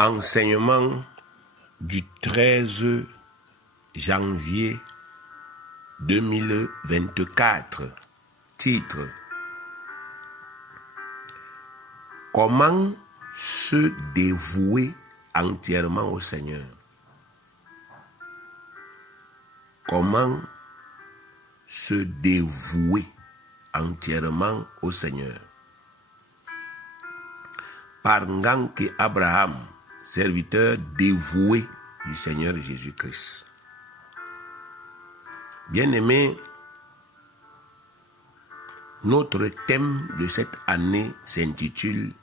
Enseignement du 13 janvier 2024. Titre: Comment se dévouer entièrement au Seigneur? Comment se dévouer entièrement au Seigneur? Par Nganke Abraham, serviteur dévoué du Seigneur Jésus-Christ. Bien-aimés, notre thème de cette année s'intitule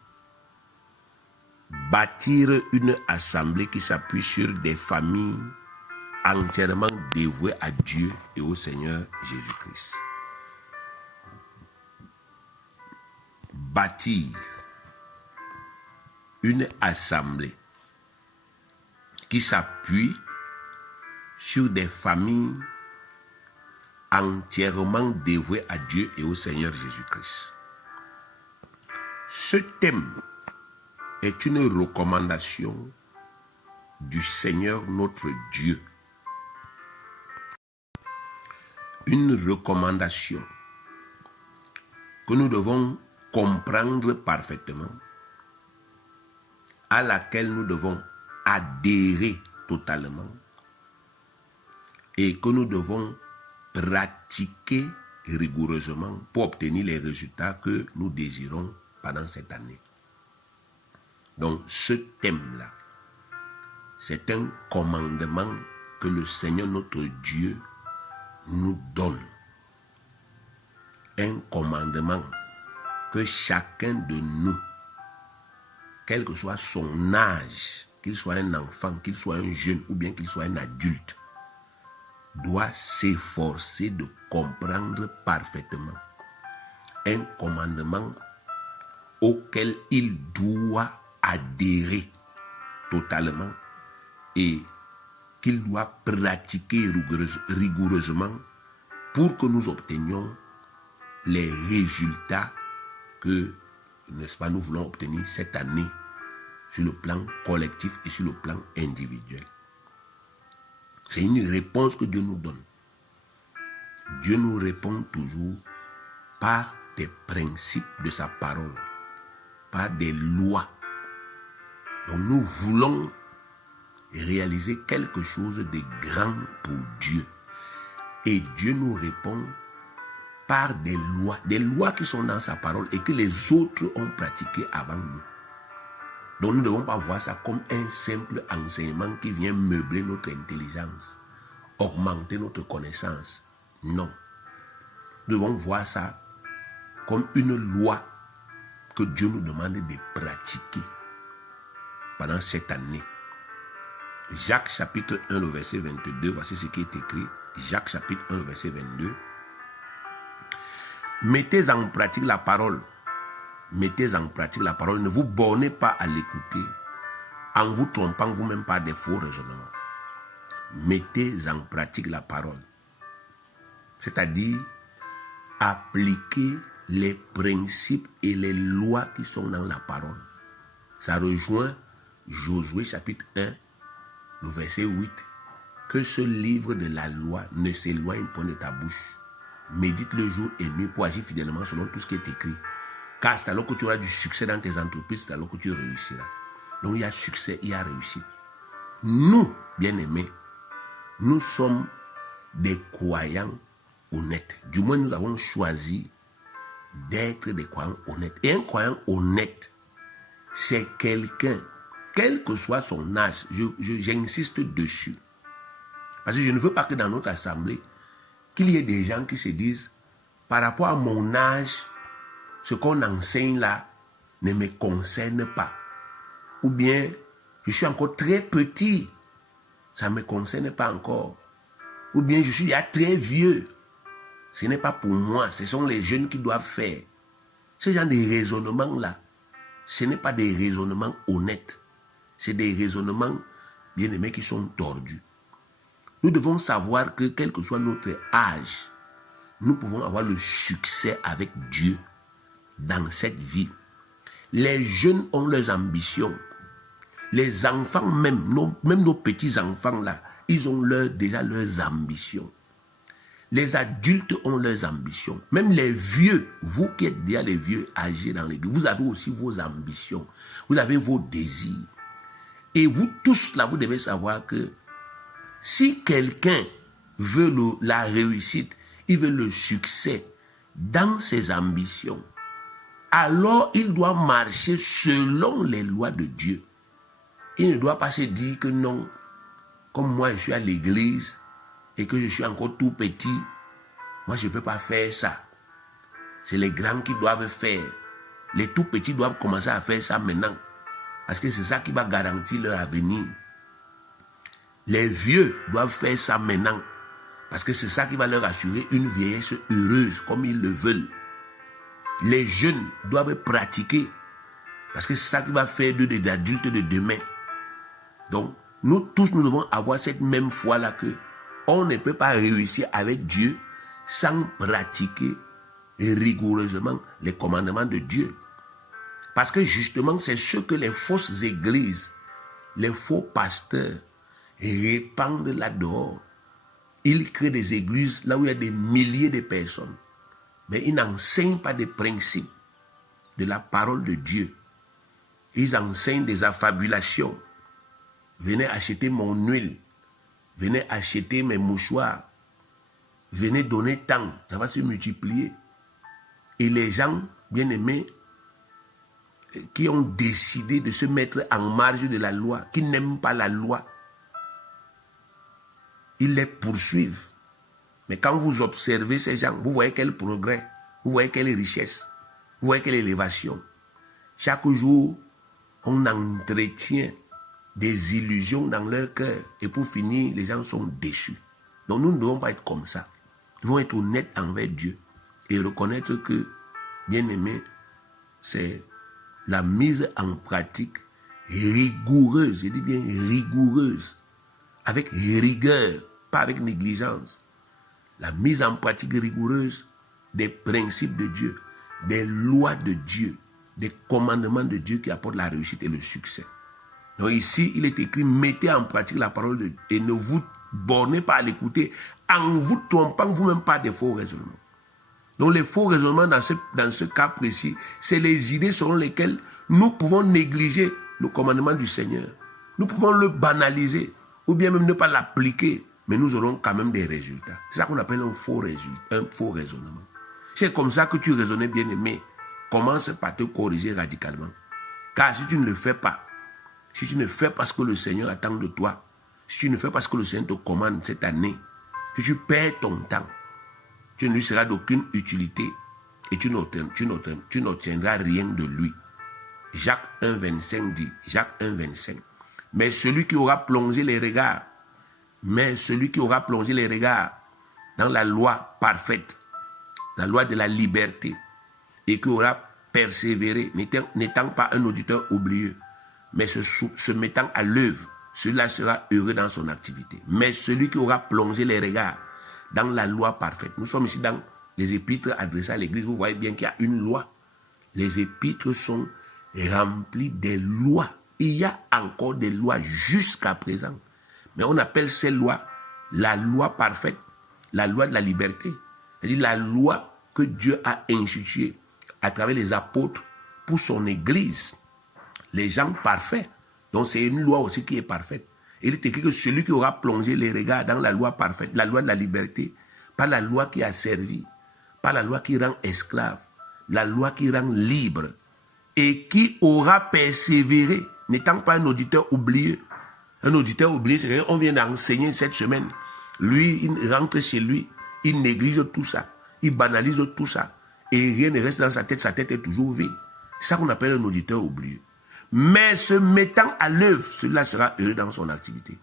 « Bâtir une assemblée qui s'appuie sur des familles entièrement dévouées à Dieu et au Seigneur Jésus-Christ. » Bâtir une assemblée qui s'appuie sur des familles entièrement dévouées à Dieu et au Seigneur Jésus-Christ. Ce thème est une recommandation du Seigneur notre Dieu. Une recommandation que nous devons comprendre parfaitement, à laquelle nous devons adhérer totalement et que nous devons pratiquer rigoureusement pour obtenir les résultats que nous désirons pendant cette année. Donc ce thème-là, c'est un commandement que le Seigneur notre Dieu nous donne. Un commandement que chacun de nous, quel que soit son âge, qu'il soit un enfant, qu'il soit un jeune ou bien qu'il soit un adulte, doit s'efforcer de comprendre parfaitement. Un commandement auquel il doit adhérer totalement et qu'il doit pratiquer rigoureusement pour que nous obtenions les résultats que, n'est-ce pas, nous voulons obtenir cette année sur le plan collectif et sur le plan individuel. C'est une réponse que Dieu nous donne. Dieu nous répond toujours par des principes de sa parole, par des lois. Donc nous voulons réaliser quelque chose de grand pour Dieu. Et Dieu nous répond par des lois qui sont dans sa parole et que les autres ont pratiquées avant nous. Donc nous ne devons pas voir ça comme un simple enseignement qui vient meubler notre intelligence, augmenter notre connaissance. Non. Nous devons voir ça comme une loi que Dieu nous demande de pratiquer pendant cette année. Jacques chapitre 1, le verset 22, voici ce qui est écrit. Jacques chapitre 1, le verset 22. Mettez en pratique la parole. Mettez en pratique la parole. Ne vous bornez pas à l'écouter en vous trompant vous-même par des faux raisonnements. Mettez en pratique la parole. C'est-à-dire appliquer les principes et les lois qui sont dans la parole. Ça rejoint Josué chapitre 1, le verset 8. Que ce livre de la loi ne s'éloigne point de ta bouche. Médite le jour et nuit pour agir fidèlement selon tout ce qui est écrit. Car c'est alors que tu auras du succès dans tes entreprises, c'est alors que tu réussiras. Donc il y a succès, il y a réussite. Nous, bien-aimés, nous sommes des croyants honnêtes. Du moins, nous avons choisi d'être des croyants honnêtes. Et un croyant honnête, c'est quelqu'un, quel que soit son âge, j'insiste dessus. Parce que je ne veux pas que dans notre assemblée, qu'il y ait des gens qui se disent, par rapport à mon âge, ce qu'on enseigne là ne me concerne pas. Ou bien, je suis encore très petit, ça ne me concerne pas encore. Ou bien, je suis déjà très vieux, ce n'est pas pour moi, ce sont les jeunes qui doivent faire. Ce genre de raisonnements-là, ce n'est pas des raisonnements honnêtes. C'est des raisonnements, bien aimés, qui sont tordus. Nous devons savoir que, quel que soit notre âge, nous pouvons avoir le succès avec Dieu dans cette vie. Les jeunes ont leurs ambitions. Les enfants même nos petits-enfants là, ils ont déjà leurs ambitions. Les adultes ont leurs ambitions. Même les vieux, vous qui êtes déjà les vieux âgés dans l'église, vous avez aussi vos ambitions. Vous avez vos désirs. Et vous tous là, vous devez savoir que si quelqu'un veut la réussite, il veut le succès dans ses ambitions, alors il doit marcher selon les lois de Dieu. Il ne doit pas se dire que non, comme moi je suis à l'église et que je suis encore tout petit, moi je ne peux pas faire ça. C'est les grands qui doivent faire. Les tout petits doivent commencer à faire ça maintenant. Parce que c'est ça qui va garantir leur avenir. Les vieux doivent faire ça maintenant. Parce que c'est ça qui va leur assurer une vieillesse heureuse comme ils le veulent. Les jeunes doivent pratiquer. Parce que c'est ça qui va faire d'eux des adultes de demain. Donc, nous tous, nous devons avoir cette même foi-là que on ne peut pas réussir avec Dieu sans pratiquer rigoureusement les commandements de Dieu. Parce que justement, c'est ce que les fausses églises, les faux pasteurs répandent là-dehors. Ils créent des églises là où il y a des milliers de personnes. Mais ils n'enseignent pas des principes de la parole de Dieu. Ils enseignent des affabulations. Venez acheter mon huile. Venez acheter mes mouchoirs. Venez donner tant. Ça va se multiplier. Et les gens, bien aimés, qui ont décidé de se mettre en marge de la loi, qui n'aiment pas la loi, ils les poursuivent. Mais quand vous observez ces gens, vous voyez quel progrès, vous voyez quelle richesse, vous voyez quelle élévation. Chaque jour, on entretient des illusions dans leur cœur. Et pour finir, les gens sont déçus. Donc nous ne devons pas être comme ça. Nous devons être honnêtes envers Dieu et reconnaître que, bien aimé, c'est la mise en pratique rigoureuse, je dis bien rigoureuse, avec rigueur, pas avec négligence. La mise en pratique rigoureuse des principes de Dieu, des lois de Dieu, des commandements de Dieu qui apportent la réussite et le succès. Donc ici, il est écrit, mettez en pratique la parole de Dieu et ne vous bornez pas à l'écouter en vous trompant vous-même par des faux raisonnements. Donc les faux raisonnements dans ce cas précis, c'est les idées selon lesquelles nous pouvons négliger le commandement du Seigneur. Nous pouvons le banaliser ou bien même ne pas l'appliquer, mais nous aurons quand même des résultats. C'est ça qu'on appelle un faux raisonnement. C'est comme ça que tu raisonnais, bien aimé. Commence par te corriger radicalement. Car si tu ne le fais pas, si tu ne fais pas ce que le Seigneur attend de toi, si tu ne fais pas ce que le Seigneur te commande cette année, si tu perds ton temps, tu ne lui seras d'aucune utilité et tu n'obtiendras rien de lui. Jacques 1,25 dit, Jacques 1,25. Mais celui qui aura plongé les regards dans la loi parfaite, la loi de la liberté, et qui aura persévéré, n'étant pas un auditeur oublieux, mais se mettant à l'œuvre, celui-là sera heureux dans son activité. Mais celui qui aura plongé les regards dans la loi parfaite. Nous sommes ici dans les épîtres adressées à l'église. Vous voyez bien qu'il y a une loi. Les épîtres sont remplies des lois. Il y a encore des lois jusqu'à présent. Mais on appelle ces lois la loi parfaite, la loi de la liberté. C'est-à-dire la loi que Dieu a instituée à travers les apôtres pour son église. Les gens parfaits. Donc c'est une loi aussi qui est parfaite. Il est écrit que celui qui aura plongé les regards dans la loi parfaite, la loi de la liberté, pas la loi qui a servi, pas la loi qui rend esclave, la loi qui rend libre, et qui aura persévéré, n'étant pas un auditeur oublieux. Un auditeur oublié, c'est qu'on vient d'enseigner cette semaine. Lui, il rentre chez lui, il néglige tout ça, il banalise tout ça, et rien ne reste dans sa tête est toujours vide. C'est ça qu'on appelle un auditeur oublieux. Mais se mettant à l'œuvre, celui-là sera heureux dans son activité.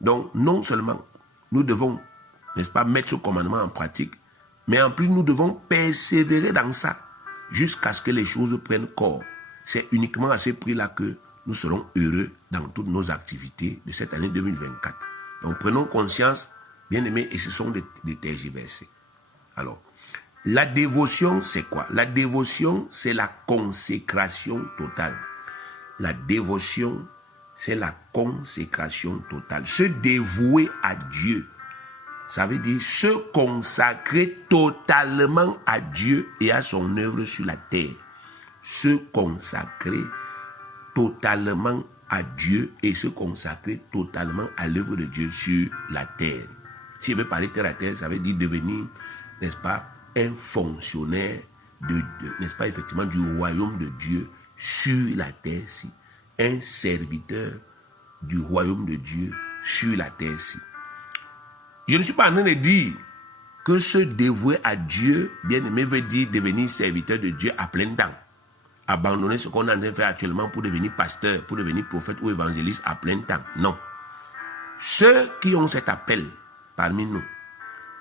Donc, non seulement nous devons, n'est-ce pas, mettre ce commandement en pratique, mais en plus nous devons persévérer dans ça jusqu'à ce que les choses prennent corps. C'est uniquement à ce prix-là que nous serons heureux dans toutes nos activités de cette année 2024. Donc, prenons conscience, bien aimés, et ce sont des tergiversés. Alors, la dévotion, c'est quoi? La dévotion, c'est la consécration totale. La dévotion, c'est la consécration totale. Se dévouer à Dieu, ça veut dire se consacrer totalement à Dieu et à son œuvre sur la terre. Se consacrer totalement à Dieu et se consacrer totalement à l'œuvre de Dieu sur la terre. Si je veux parler terre à terre, ça veut dire devenir, n'est-ce pas, un fonctionnaire n'est-ce pas, effectivement, du royaume de Dieu sur la terre-ci. Un serviteur du royaume de Dieu sur la terre-ci. Je ne suis pas en train de dire que se dévouer à Dieu, bien aimé, veut dire devenir serviteur de Dieu à plein temps. Abandonner ce qu'on est en train de faire actuellement pour devenir pasteur, pour devenir prophète ou évangéliste à plein temps. Non. Ceux qui ont cet appel parmi nous,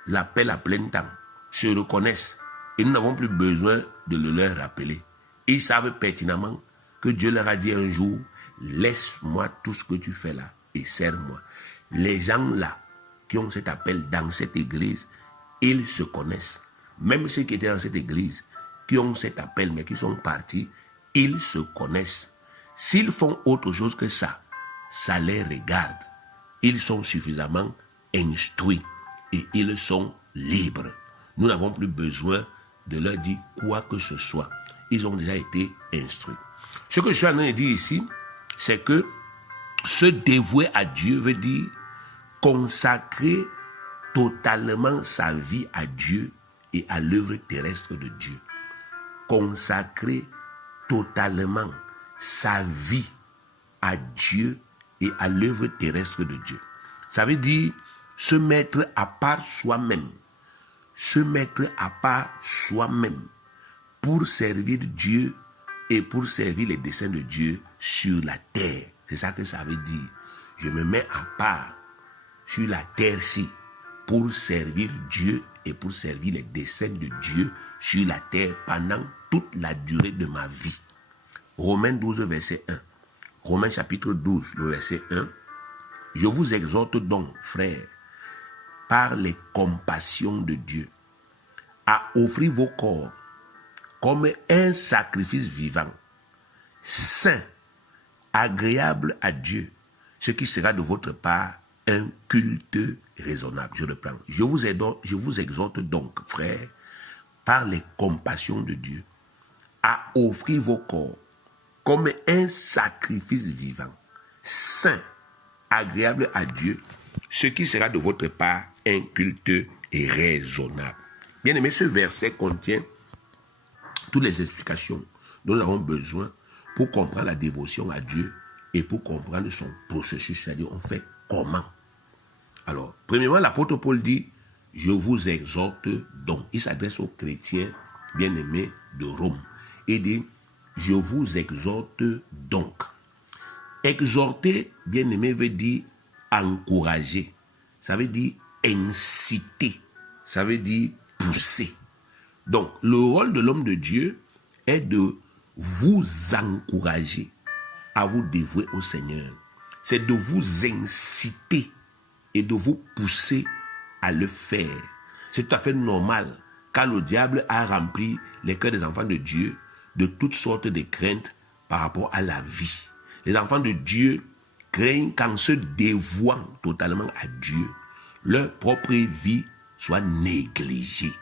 l'appel à plein temps, se reconnaissent et nous n'avons plus besoin de le leur rappeler. Ils savent pertinemment que Dieu leur a dit un jour, laisse-moi tout ce que tu fais là et sers-moi. Les gens là qui ont cet appel dans cette église, ils se connaissent. Même ceux qui étaient dans cette église, qui ont cet appel mais qui sont partis, ils se connaissent. S'ils font autre chose que ça, ça les regarde. Ils sont suffisamment instruits et ils sont libres. Nous n'avons plus besoin de leur dire quoi que ce soit. Ils ont déjà été instruits. Ce que je suis en train de dire ici, c'est que se dévouer à Dieu veut dire consacrer totalement sa vie à Dieu et à l'œuvre terrestre de Dieu. Consacrer totalement sa vie à Dieu et à l'œuvre terrestre de Dieu. Ça veut dire se mettre à part soi-même. Se mettre à part soi-même pour servir Dieu et pour servir les desseins de Dieu sur la terre. C'est ça que ça veut dire. Je me mets à part sur la terre-ci pour servir Dieu et pour servir les desseins de Dieu sur la terre pendant toute la durée de ma vie. Romains 12, verset 1. Romains chapitre 12, le verset 1. Je vous exhorte donc, frères, par les compassions de Dieu, à offrir vos corps comme un sacrifice vivant, saint, agréable à Dieu, ce qui sera de votre part un culte raisonnable. Je reprends. Je vous exhorte donc, frères, par les compassions de Dieu, à offrir vos corps comme un sacrifice vivant, saint, agréable à Dieu, ce qui sera de votre part un culte raisonnable. Bien aimé, ce verset contient toutes les explications dont nous avons besoin pour comprendre la dévotion à Dieu et pour comprendre son processus, c'est-à-dire on fait comment. Alors, premièrement, l'apôtre Paul dit, je vous exhorte donc. Il s'adresse aux chrétiens bien-aimés de Rome. Il dit, je vous exhorte donc. Exhorter, bien-aimé, veut dire encourager. Ça veut dire inciter. Ça veut dire pousser. Donc, le rôle de l'homme de Dieu est de vous encourager à vous dévouer au Seigneur. C'est de vous inciter et de vous pousser à le faire. C'est tout à fait normal, car le diable a rempli les cœurs des enfants de Dieu de toutes sortes de craintes par rapport à la vie. Les enfants de Dieu craignent qu'en se dévouant totalement à Dieu, leur propre vie soit négligée.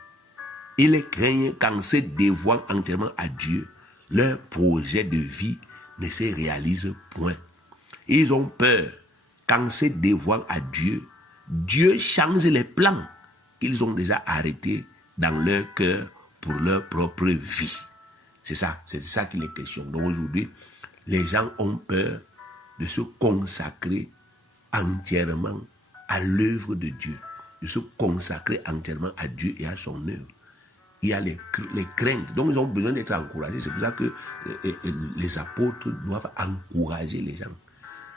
Ils craignent qu'en se dévouant entièrement à Dieu, leur projet de vie ne se réalise point. Ils ont peur qu'en se dévouant à Dieu, Dieu change les plans qu'ils ont déjà arrêtés dans leur cœur pour leur propre vie. C'est de ça qu'il est question. Donc aujourd'hui, les gens ont peur de se consacrer entièrement à l'œuvre de Dieu, de se consacrer entièrement à Dieu et à son œuvre. Il y a les craintes, donc ils ont besoin d'être encouragés. C'est pour ça que les apôtres doivent encourager les gens.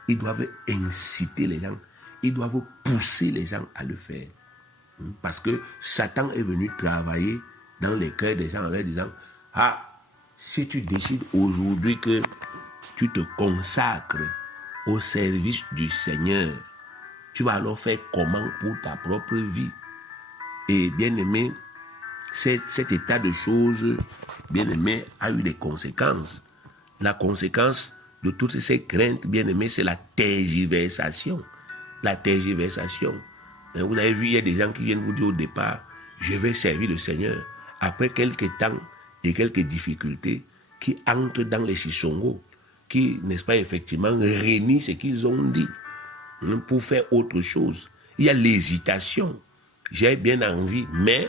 Ils doivent inciter les gens. Ils doivent pousser les gens à le faire. Parce que Satan est venu travailler dans les cœurs des gens en leur disant, si tu décides aujourd'hui que tu te consacres au service du Seigneur, tu vas alors faire comment pour ta propre vie? Et bien aimé, cet état de choses, bien aimé, a eu des conséquences. La conséquence de toutes ces craintes, bien aimés, c'est la tergiversation. La tergiversation. Vous avez vu, il y a des gens qui viennent vous dire au départ, je vais servir le Seigneur. Après quelques temps et quelques difficultés, qui entrent dans les sissongos, qui, n'est-ce pas, effectivement, renient ce qu'ils ont dit pour faire autre chose. Il y a l'hésitation. J'ai bien envie, mais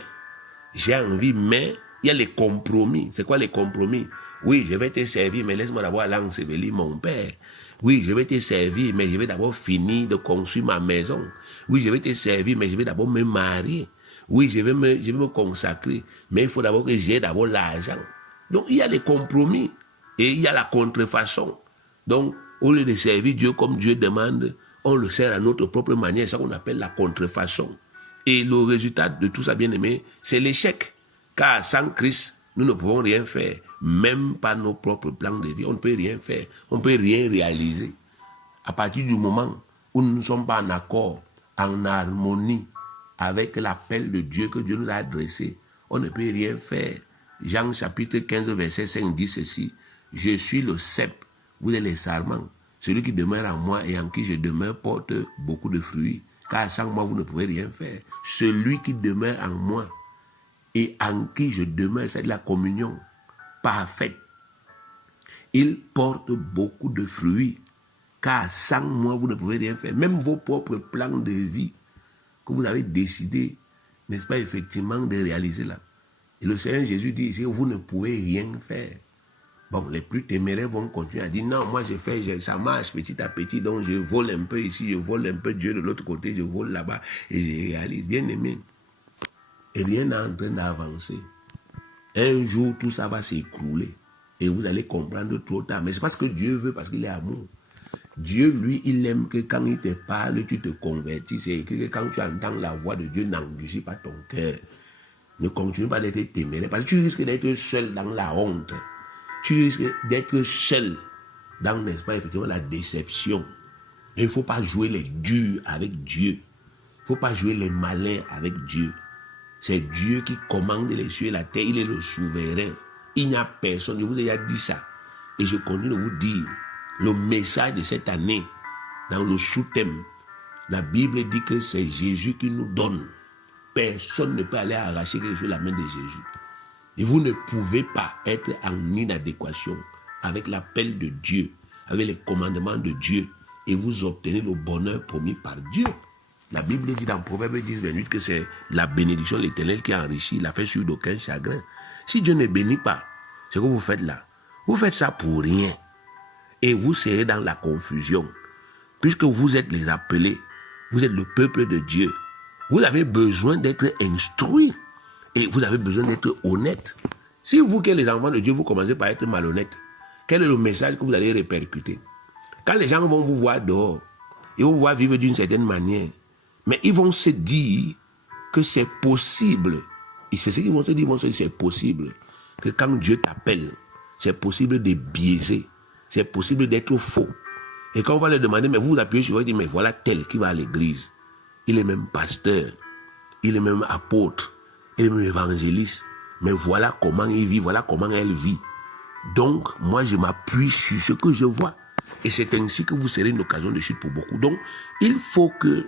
il y a les compromis. C'est quoi les compromis? Oui, je vais te servir, mais laisse-moi d'abord aller ensevelir mon père. Oui, je vais te servir, mais je vais d'abord finir de construire ma maison. Oui, je vais te servir, mais je vais d'abord me marier. Oui, je vais me consacrer, mais il faut d'abord que j'ai d'abord l'argent. Donc, il y a les compromis et il y a la contrefaçon. Donc, au lieu de servir Dieu comme Dieu demande, on le sert à notre propre manière. C'est ça qu'on appelle la contrefaçon. Et le résultat de tout ça, bien aimé, c'est l'échec. Car sans Christ, nous ne pouvons rien faire. Même pas nos propres plans de vie, on ne peut rien faire. On ne peut rien réaliser. À partir du moment où nous ne sommes pas en accord, en harmonie avec l'appel de Dieu que Dieu nous a adressé, on ne peut rien faire. Jean chapitre 15, verset 5 dit ceci. Je suis le cep, vous êtes les sarments. Celui qui demeure en moi et en qui je demeure porte beaucoup de fruits. Car sans moi, vous ne pouvez rien faire. Celui qui demeure en moi et en qui je demeure, c'est de la communion parfaite. Il porte beaucoup de fruits. Car sans moi, vous ne pouvez rien faire. Même vos propres plans de vie que vous avez décidé, n'est-ce pas, effectivement, de réaliser là. Et le Seigneur Jésus dit ici, vous ne pouvez rien faire. Bon, les plus téméraires vont continuer à dire, non, moi ça marche petit à petit, donc je vole un peu ici, je vole un peu Dieu de l'autre côté, je vole là-bas, et je réalise. Bien aimé, et rien n'est en train d'avancer. Un jour, tout ça va s'écrouler, et vous allez comprendre trop tard. Mais c'est parce que Dieu veut, parce qu'il est amour. Dieu, lui, il aime que quand il te parle, tu te convertis. C'est écrit que quand tu entends la voix de Dieu, n'endurcis pas ton cœur. Ne continue pas d'être téméraire, parce que tu risques d'être seul dans la honte. Tu risques d'être seul dans, n'est-ce pas, effectivement, la déception. Et il ne faut pas jouer les durs avec Dieu. Il ne faut pas jouer les malins avec Dieu. C'est Dieu qui commande les cieux et la terre. Il est le souverain. Il n'y a personne. Je vous ai déjà dit ça. Et je continue de vous dire, le message de cette année, dans le sous-thème, la Bible dit que c'est Jésus qui nous donne. Personne ne peut aller arracher quelque chose de la main de Jésus. Et vous ne pouvez pas être en inadéquation avec l'appel de Dieu, avec les commandements de Dieu, et vous obtenez le bonheur promis par Dieu. La Bible dit dans Proverbe 10, 28 que c'est la bénédiction de l'Éternel qui enrichit, il a fait sur d'aucun chagrin. Si Dieu ne bénit pas, ce que vous faites là, vous faites ça pour rien. Et vous serez dans la confusion. Puisque vous êtes les appelés, vous êtes le peuple de Dieu, vous avez besoin d'être instruits. Et vous avez besoin d'être honnête. Si vous, qui êtes les enfants de Dieu, vous commencez par être malhonnête, quel est le message que vous allez répercuter? Quand les gens vont vous voir dehors, ils vont vous voir vivre d'une certaine manière, mais ils vont se dire que c'est possible. Et c'est ce qu'ils vont se dire, ils vont se dire c'est possible. Que quand Dieu t'appelle, c'est possible de biaiser, c'est possible d'être faux. Et quand on va leur demander, mais vous vous appuyez sur eux, ils disent, mais voilà tel qui va à l'église. Il est même pasteur, il est même apôtre. Il est même évangéliste, mais voilà comment il vit, voilà comment elle vit. Donc, moi, je m'appuie sur ce que je vois. Et c'est ainsi que vous serez une occasion de chute pour beaucoup. Donc, il faut que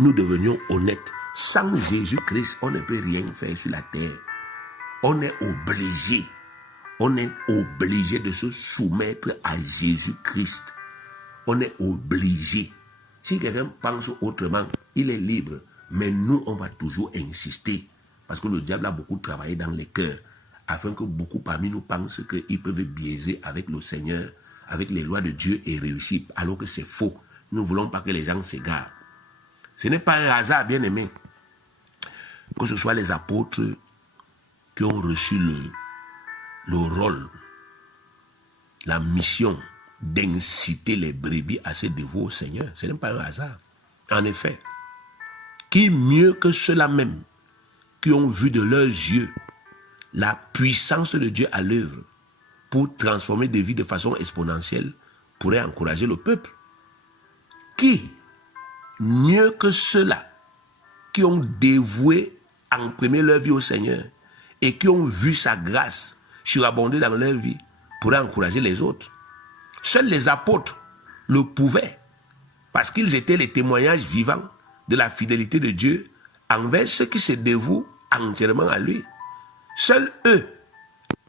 nous devenions honnêtes. Sans Jésus-Christ, on ne peut rien faire sur la terre. On est obligé de se soumettre à Jésus-Christ. On est obligé. Si quelqu'un pense autrement, il est libre. Mais nous, on va toujours insister. Parce que le diable a beaucoup travaillé dans les cœurs, afin que beaucoup parmi nous pensent qu'ils peuvent biaiser avec le Seigneur, avec les lois de Dieu et réussir, alors que c'est faux. Nous ne voulons pas que les gens s'égarent. Ce n'est pas un hasard, bien aimé, que ce soit les apôtres qui ont reçu le rôle, la mission d'inciter les brebis à se dévouer au Seigneur. Ce n'est pas un hasard. En effet, qui mieux que ceux-là même qui ont vu de leurs yeux la puissance de Dieu à l'œuvre pour transformer des vies de façon exponentielle, pourrait encourager le peuple. Qui, mieux que ceux-là qui ont dévoué en premier leur vie au Seigneur et qui ont vu sa grâce surabonder dans leur vie, pourrait encourager les autres. Seuls les apôtres le pouvaient, parce qu'ils étaient les témoignages vivants de la fidélité de Dieu envers ceux qui se dévouent entièrement à lui. Seuls eux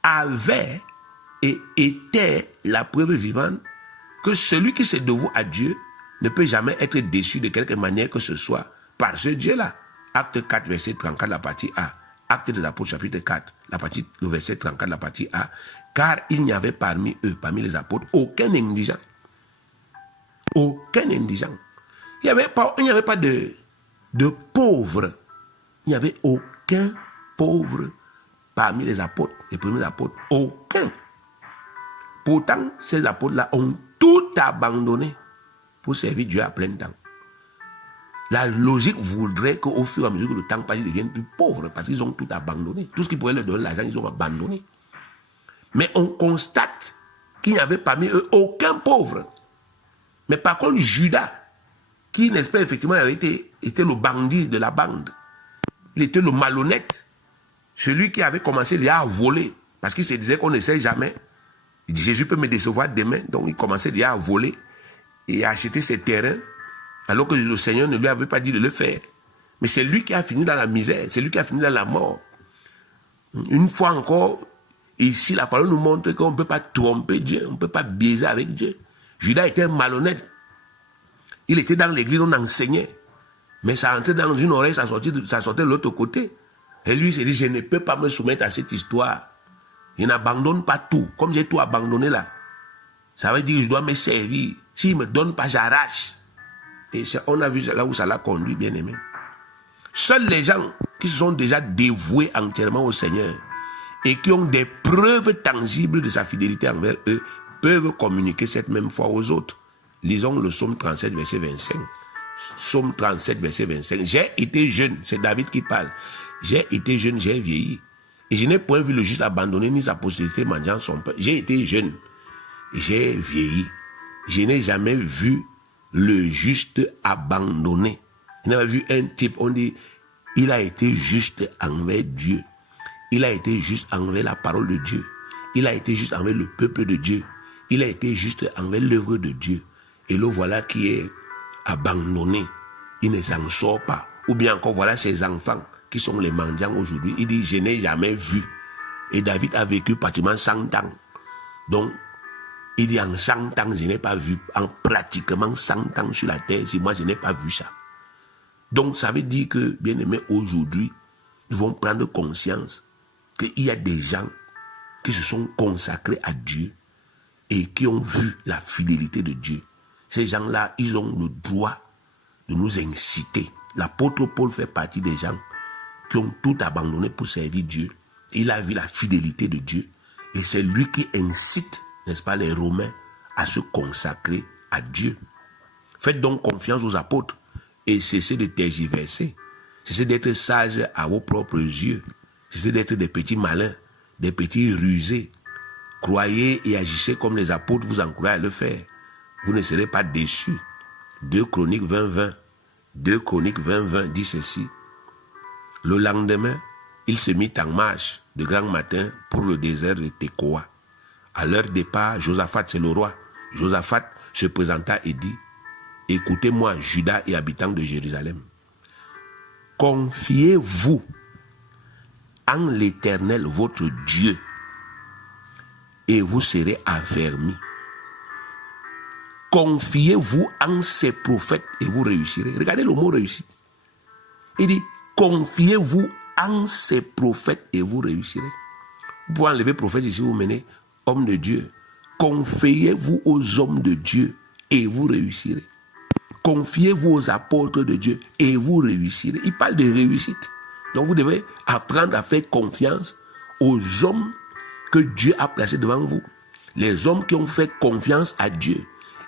avaient et étaient la preuve vivante que celui qui se dévoue à Dieu ne peut jamais être déçu de quelque manière que ce soit par ce Dieu-là. Acte 4, verset 34, la partie A. Acte des Apôtres, chapitre 4, le verset 34, la partie A. Car il n'y avait parmi eux, parmi les apôtres, aucun indigent. Aucun indigent. Il n'y avait pas de pauvres. Il n'y avait aucun pauvre parmi les apôtres, les premiers apôtres. Aucun. Pourtant, ces apôtres-là ont tout abandonné pour servir Dieu à plein temps. La logique voudrait qu'au fur et à mesure que le temps passe, ils deviennent plus pauvres parce qu'ils ont tout abandonné. Tout ce qui pouvait leur donner l'argent, ils ont abandonné. Mais on constate qu'il n'y avait parmi eux aucun pauvre. Mais par contre, Judas, qui, n'est-ce pas, effectivement, avait été le bandit de la bande, il était le malhonnête, celui qui avait commencé déjà à voler, parce qu'il se disait qu'on ne sait jamais. Il dit, Jésus peut me décevoir demain, donc il commençait déjà à voler et à acheter ses terrains, alors que le Seigneur ne lui avait pas dit de le faire. Mais c'est lui qui a fini dans la misère, c'est lui qui a fini dans la mort. Une fois encore, ici la parole nous montre qu'on ne peut pas tromper Dieu, on ne peut pas biaiser avec Dieu. Judas était malhonnête. Il était dans l'église, on enseignait. Mais ça entrait dans une oreille, ça sortait de l'autre côté. Et lui, il s'est dit, je ne peux pas me soumettre à cette histoire. Je n'abandonne pas tout. Comme j'ai tout abandonné là, ça veut dire que je dois me servir. S'il ne me donne pas, j'arrache. Et on a vu là où ça l'a conduit, bien aimé. Seuls les gens qui se sont déjà dévoués entièrement au Seigneur et qui ont des preuves tangibles de sa fidélité envers eux peuvent communiquer cette même foi aux autres. Lisons le psaume 37, verset 25. Psaume 37, verset 25. J'ai été jeune, c'est David qui parle. J'ai été jeune, j'ai vieilli. Et je n'ai point vu le juste abandonner ni sa postérité mendiant son pain. J'ai été jeune, j'ai vieilli. Je n'ai jamais vu le juste abandonné. Je n'ai jamais vu un type, on dit, il a été juste envers Dieu. Il a été juste envers la parole de Dieu. Il a été juste envers le peuple de Dieu. Il a été juste envers l'œuvre de Dieu. Et le voilà qui est abandonné. Il ne s'en sort pas. Ou bien encore, voilà ses enfants qui sont les mendiants aujourd'hui. Il dit, je n'ai jamais vu. Et David a vécu pratiquement 100 ans. Donc, il dit, en 100 ans, je n'ai pas vu. En pratiquement 100 ans sur la terre, si moi, je n'ai pas vu ça. Donc, ça veut dire que, bien aimé, aujourd'hui, nous devons prendre conscience qu'il y a des gens qui se sont consacrés à Dieu et qui ont vu la fidélité de Dieu. Ces gens-là, ils ont le droit de nous inciter. L'apôtre Paul fait partie des gens qui ont tout abandonné pour servir Dieu. Il a vu la fidélité de Dieu et c'est lui qui incite, n'est-ce pas, les Romains à se consacrer à Dieu. Faites donc confiance aux apôtres et cessez de tergiverser. Cessez d'être sages à vos propres yeux. Cessez d'être des petits malins, des petits rusés. Croyez et agissez comme les apôtres vous encouragent à le faire. Vous ne serez pas déçus. 2 Chroniques 20-20. 2 Chroniques 20-20 dit ceci. Le lendemain, il se mit en marche de grand matin pour le désert de Tekoa. À leur départ, Josaphat, c'est le roi, Josaphat se présenta et dit, « Écoutez-moi, Juda et habitants de Jérusalem. Confiez-vous en l'Éternel, votre Dieu, et vous serez affermis. Confiez-vous en ses prophètes et vous réussirez. » Regardez le mot réussite. Il dit, confiez-vous en ses prophètes et vous réussirez. Vous pouvez enlever prophète ici, vous menez homme de Dieu. Confiez-vous aux hommes de Dieu et vous réussirez. Confiez-vous aux apôtres de Dieu et vous réussirez. Il parle de réussite. Donc vous devez apprendre à faire confiance aux hommes que Dieu a placés devant vous. Les hommes qui ont fait confiance à Dieu.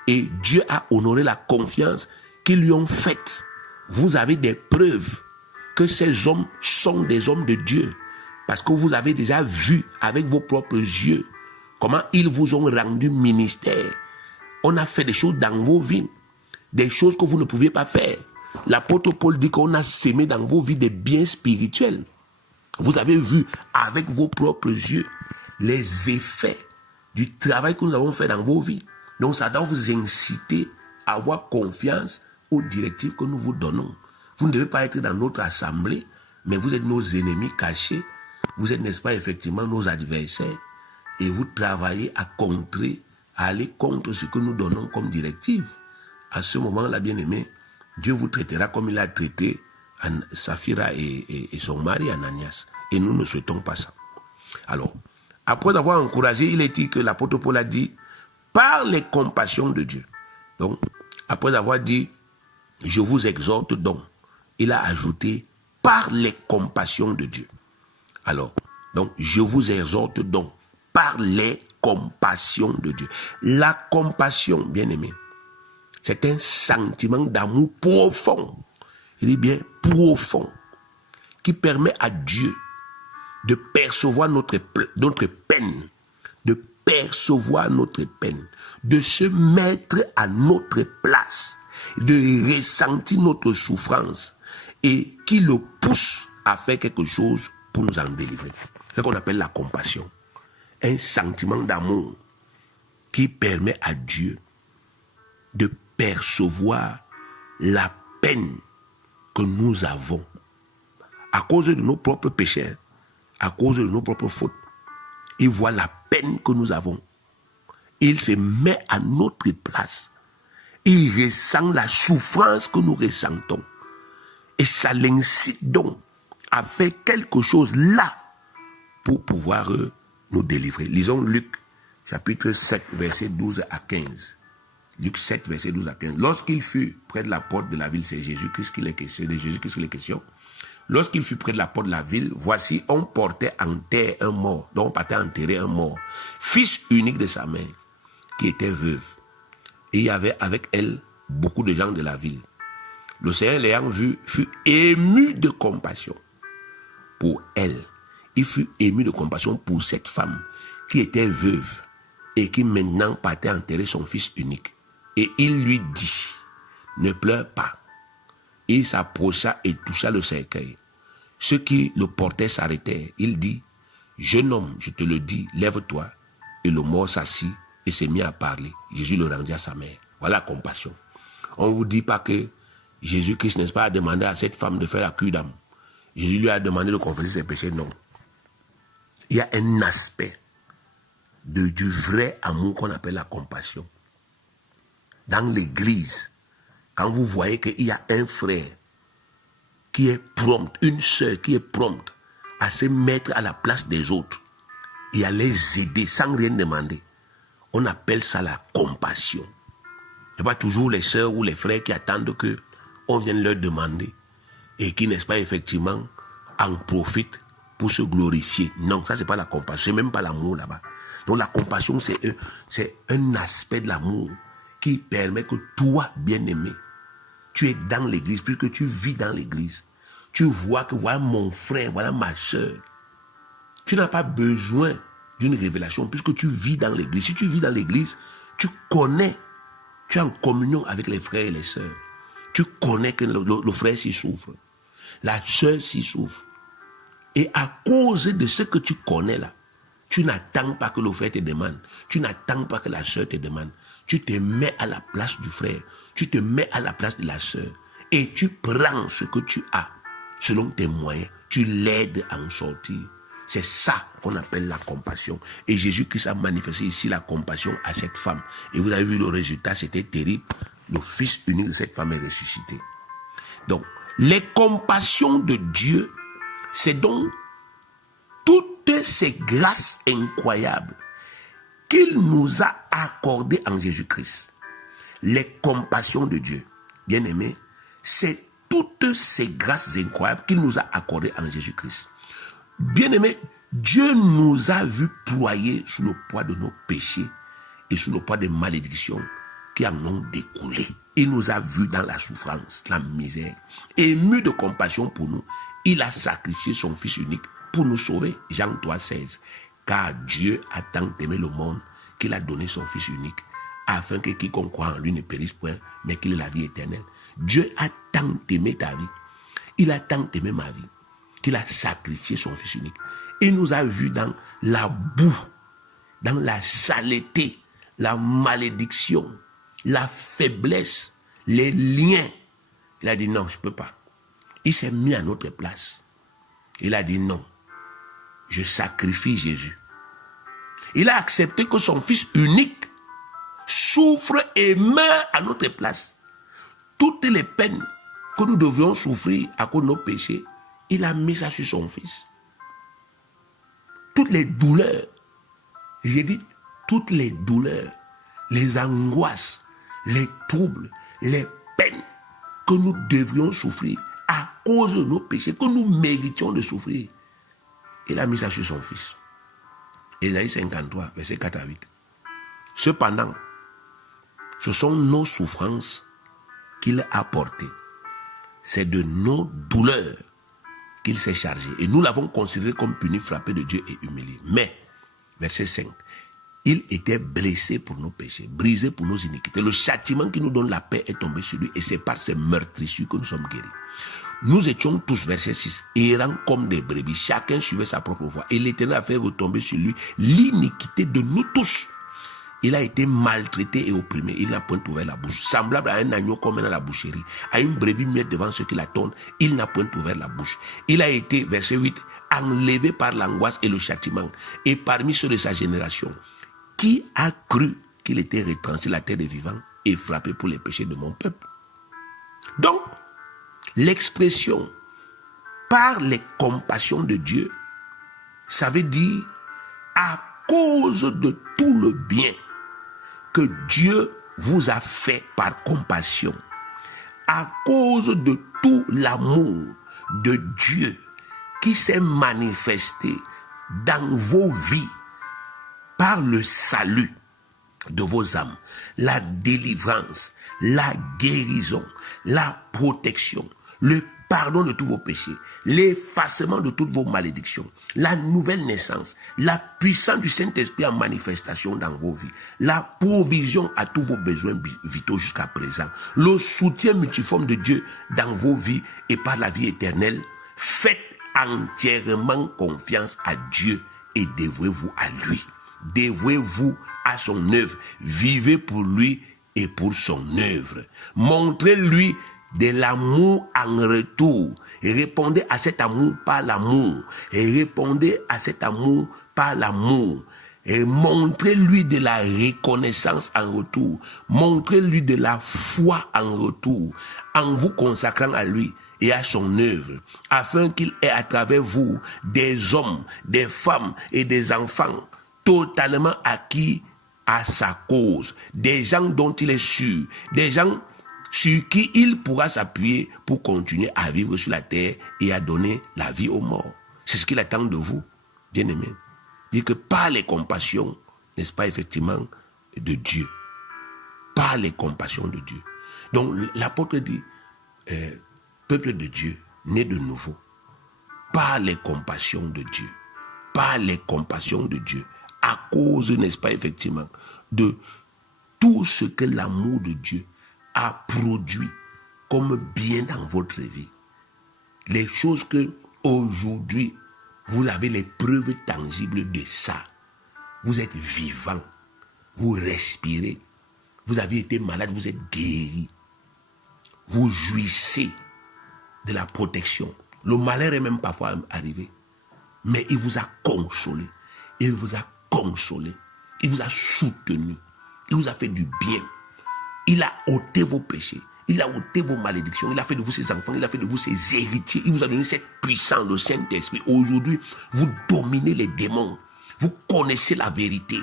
Et Dieu a honoré la confiance qu'ils lui ont faite. Vous avez des preuves que ces hommes sont des hommes de Dieu. Parce que vous avez déjà vu avec vos propres yeux comment ils vous ont rendu ministère. On a fait des choses dans vos vies. Des choses que vous ne pouviez pas faire. L'apôtre Paul dit qu'on a sémé dans vos vies des biens spirituels. Vous avez vu avec vos propres yeux les effets du travail que nous avons fait dans vos vies. Donc ça doit vous inciter à avoir confiance aux directives que nous vous donnons. Vous ne devez pas être dans notre assemblée, mais vous êtes nos ennemis cachés. Vous êtes, n'est-ce pas, effectivement, nos adversaires. Et vous travaillez à contrer, à aller contre ce que nous donnons comme directive. À ce moment-là, bien-aimé, Dieu vous traitera comme il a traité Saphira et son mari Ananias. Et nous ne souhaitons pas ça. Alors, après avoir encouragé, il est dit que l'apôtre Paul a dit, par les compassions de Dieu. Donc, après avoir dit, je vous exhorte donc, il a ajouté, par les compassions de Dieu. Alors, donc, je vous exhorte donc, par les compassions de Dieu. La compassion, bien-aimé, c'est un sentiment d'amour profond. Il dit bien profond, qui permet à Dieu de percevoir notre peine, de percevoir notre peine, de se mettre à notre place, de ressentir notre souffrance et qui le pousse à faire quelque chose pour nous en délivrer. C'est ce qu'on appelle la compassion. Un sentiment d'amour qui permet à Dieu de percevoir la peine que nous avons à cause de nos propres péchés, à cause de nos propres fautes. Il voit la peine que nous avons. Il se met à notre place. Il ressent la souffrance que nous ressentons. Et ça l'incite donc à faire quelque chose là pour pouvoir nous délivrer. Lisons Luc, chapitre 7, verset 12 à 15. Luc 7, verset 12 à 15. Lorsqu'il fut près de la porte de la ville, c'est Jésus-Christ qu'il est question, de Jésus-Christ qu'il est question. Lorsqu'il fut près de la porte de la ville, voici, on portait en terre un mort, donc on partait enterrer un mort, fils unique de sa mère, qui était veuve. Et il y avait avec elle beaucoup de gens de la ville. Le Seigneur l'ayant vu, fut ému de compassion pour elle. Il fut ému de compassion pour cette femme qui était veuve et qui maintenant partait enterrer son fils unique. Et il lui dit, ne pleure pas. Il s'approcha et toucha le cercueil. Ceux qui le portaient s'arrêtèrent. Il dit, jeune homme, je te le dis, lève-toi. Et le mort s'assit et s'est mis à parler. Jésus le rendit à sa mère. Voilà la compassion. On ne vous dit pas que Jésus-Christ, n'est-ce pas, a demandé à cette femme de faire la cure d'âme. Jésus lui a demandé de confesser ses péchés. Non. Il y a un aspect du vrai amour qu'on appelle la compassion. Dans l'église, quand vous voyez qu'il y a un frère qui est prompt, une sœur qui est prompte à se mettre à la place des autres et à les aider sans rien demander, on appelle ça la compassion. Ce n'est pas toujours les sœurs ou les frères qui attendent qu'on vienne leur demander et qui, n'est-ce pas, effectivement, en profitent pour se glorifier. Non, ça, ce n'est pas la compassion, ce n'est même pas l'amour là-bas. Donc la compassion, c'est un aspect de l'amour qui permet que toi, bien-aimé, tu es dans l'église, puisque tu vis dans l'église. Tu vois que voilà mon frère, voilà ma soeur. Tu n'as pas besoin d'une révélation, puisque tu vis dans l'église. Si tu vis dans l'église, tu connais, tu es en communion avec les frères et les sœurs. Tu connais que le frère s'y souffre, la sœur s'y souffre. Et à cause de ce que tu connais là, tu n'attends pas que le frère te demande. Tu n'attends pas que la sœur te demande. Tu te mets à la place du frère. Tu te mets à la place de la sœur. Et tu prends ce que tu as selon tes moyens. Tu l'aides à en sortir. C'est ça qu'on appelle la compassion. Et Jésus-Christ a manifesté ici la compassion à cette femme. Et vous avez vu le résultat, c'était terrible. Le fils unique de cette femme est ressuscité. Donc, les compassions de Dieu, c'est donc toutes ces grâces incroyables qu'il nous a accordées en Jésus-Christ. Les compassions de Dieu, bien aimé, c'est toutes ces grâces incroyables qu'il nous a accordées en Jésus-Christ. Bien aimé, Dieu nous a vu ployer sous le poids de nos péchés et sous le poids des malédictions qui en ont découlé. Il nous a vus dans la souffrance, la misère. Ému de compassion pour nous, il a sacrifié son Fils unique pour nous sauver. Jean 3,16. Car Dieu a tant aimé le monde qu'il a donné son Fils unique, afin que quiconque croit en lui ne périsse point, mais qu'il ait la vie éternelle. Dieu a tant aimé ta vie, il a tant aimé ma vie, qu'il a sacrifié son Fils unique. Il nous a vus dans la boue, dans la saleté, la malédiction, la faiblesse, les liens. Il a dit non, je ne peux pas. Il s'est mis à notre place. Il a dit non, je sacrifie Jésus. Il a accepté que son fils unique souffre et meurt à notre place. Toutes les peines que nous devions souffrir à cause de nos péchés, il a mis ça sur son fils. Toutes les douleurs, j'ai dit toutes les douleurs, les angoisses, les troubles, les peines que nous devrions souffrir à cause de nos péchés, que nous méritions de souffrir, il a mis ça sur son fils. Ésaïe 53, verset 4 à 8. Cependant, ce sont nos souffrances qu'il a portées. C'est de nos douleurs qu'il s'est chargé. Et nous l'avons considéré comme puni, frappé de Dieu et humilié. Mais, verset 5, il était blessé pour nos péchés, brisé pour nos iniquités. Le châtiment qui nous donne la paix est tombé sur lui et c'est par ses meurtrissures que nous sommes guéris. Nous étions tous, verset 6, errants comme des brebis. Chacun suivait sa propre voie. Et l'Éternel a fait retomber sur lui l'iniquité de nous tous. Il a été maltraité et opprimé. Il n'a point ouvert la bouche. Semblable à un agneau qu'on met dans la boucherie, à une brebis muette devant ceux qui l'attendent, il n'a point ouvert la bouche. Il a été, verset 8, enlevé par l'angoisse et le châtiment. Et parmi ceux de sa génération, qui a cru qu'il était retranché de la terre des vivants et frappé pour les péchés de mon peuple? Donc, l'expression par les compassions de Dieu, ça veut dire à cause de tout le bien que Dieu vous a fait par compassion, à cause de tout l'amour de Dieu qui s'est manifesté dans vos vies par le salut de vos âmes, la délivrance, la guérison, la protection, le pardon de tous vos péchés, l'effacement de toutes vos malédictions, la nouvelle naissance, la puissance du Saint-Esprit en manifestation dans vos vies, la provision à tous vos besoins vitaux jusqu'à présent, le soutien multiforme de Dieu dans vos vies et par la vie éternelle. Faites entièrement confiance à Dieu et dévouez-vous à lui. Dévouez-vous à son œuvre. Vivez pour lui et pour son œuvre. Montrez-lui de l'amour en retour. Et répondez à cet amour par l'amour. Et répondez à cet amour par l'amour. Et montrez-lui de la reconnaissance en retour. Montrez-lui de la foi en retour. En vous consacrant à lui et à son œuvre, afin qu'il ait à travers vous des hommes, des femmes et des enfants totalement acquis à sa cause, des gens dont il est sûr, des gens sur qui il pourra s'appuyer pour continuer à vivre sur la terre et à donner la vie aux morts. C'est ce qu'il attend de vous, bien-aimés. Dire que par les compassions, n'est-ce pas effectivement, de Dieu. Par les compassions de Dieu. Donc l'apôtre dit, peuple de Dieu, né de nouveau, par les compassions de Dieu. Par les compassions de Dieu. À cause, n'est-ce pas, effectivement, de tout ce que l'amour de Dieu a produit comme bien dans votre vie. Les choses que aujourd'hui, vous avez les preuves tangibles de ça. Vous êtes vivant, vous respirez, vous avez été malade, vous êtes guéri. Vous jouissez de la protection. Le malheur est même parfois arrivé, mais il vous a consolé. Il vous a consolé, il vous a soutenu, il vous a fait du bien, il a ôté vos péchés, il a ôté vos malédictions, il a fait de vous ses enfants, il a fait de vous ses héritiers, il vous a donné cette puissance, le Saint-Esprit. Aujourd'hui, vous dominez les démons, vous connaissez la vérité.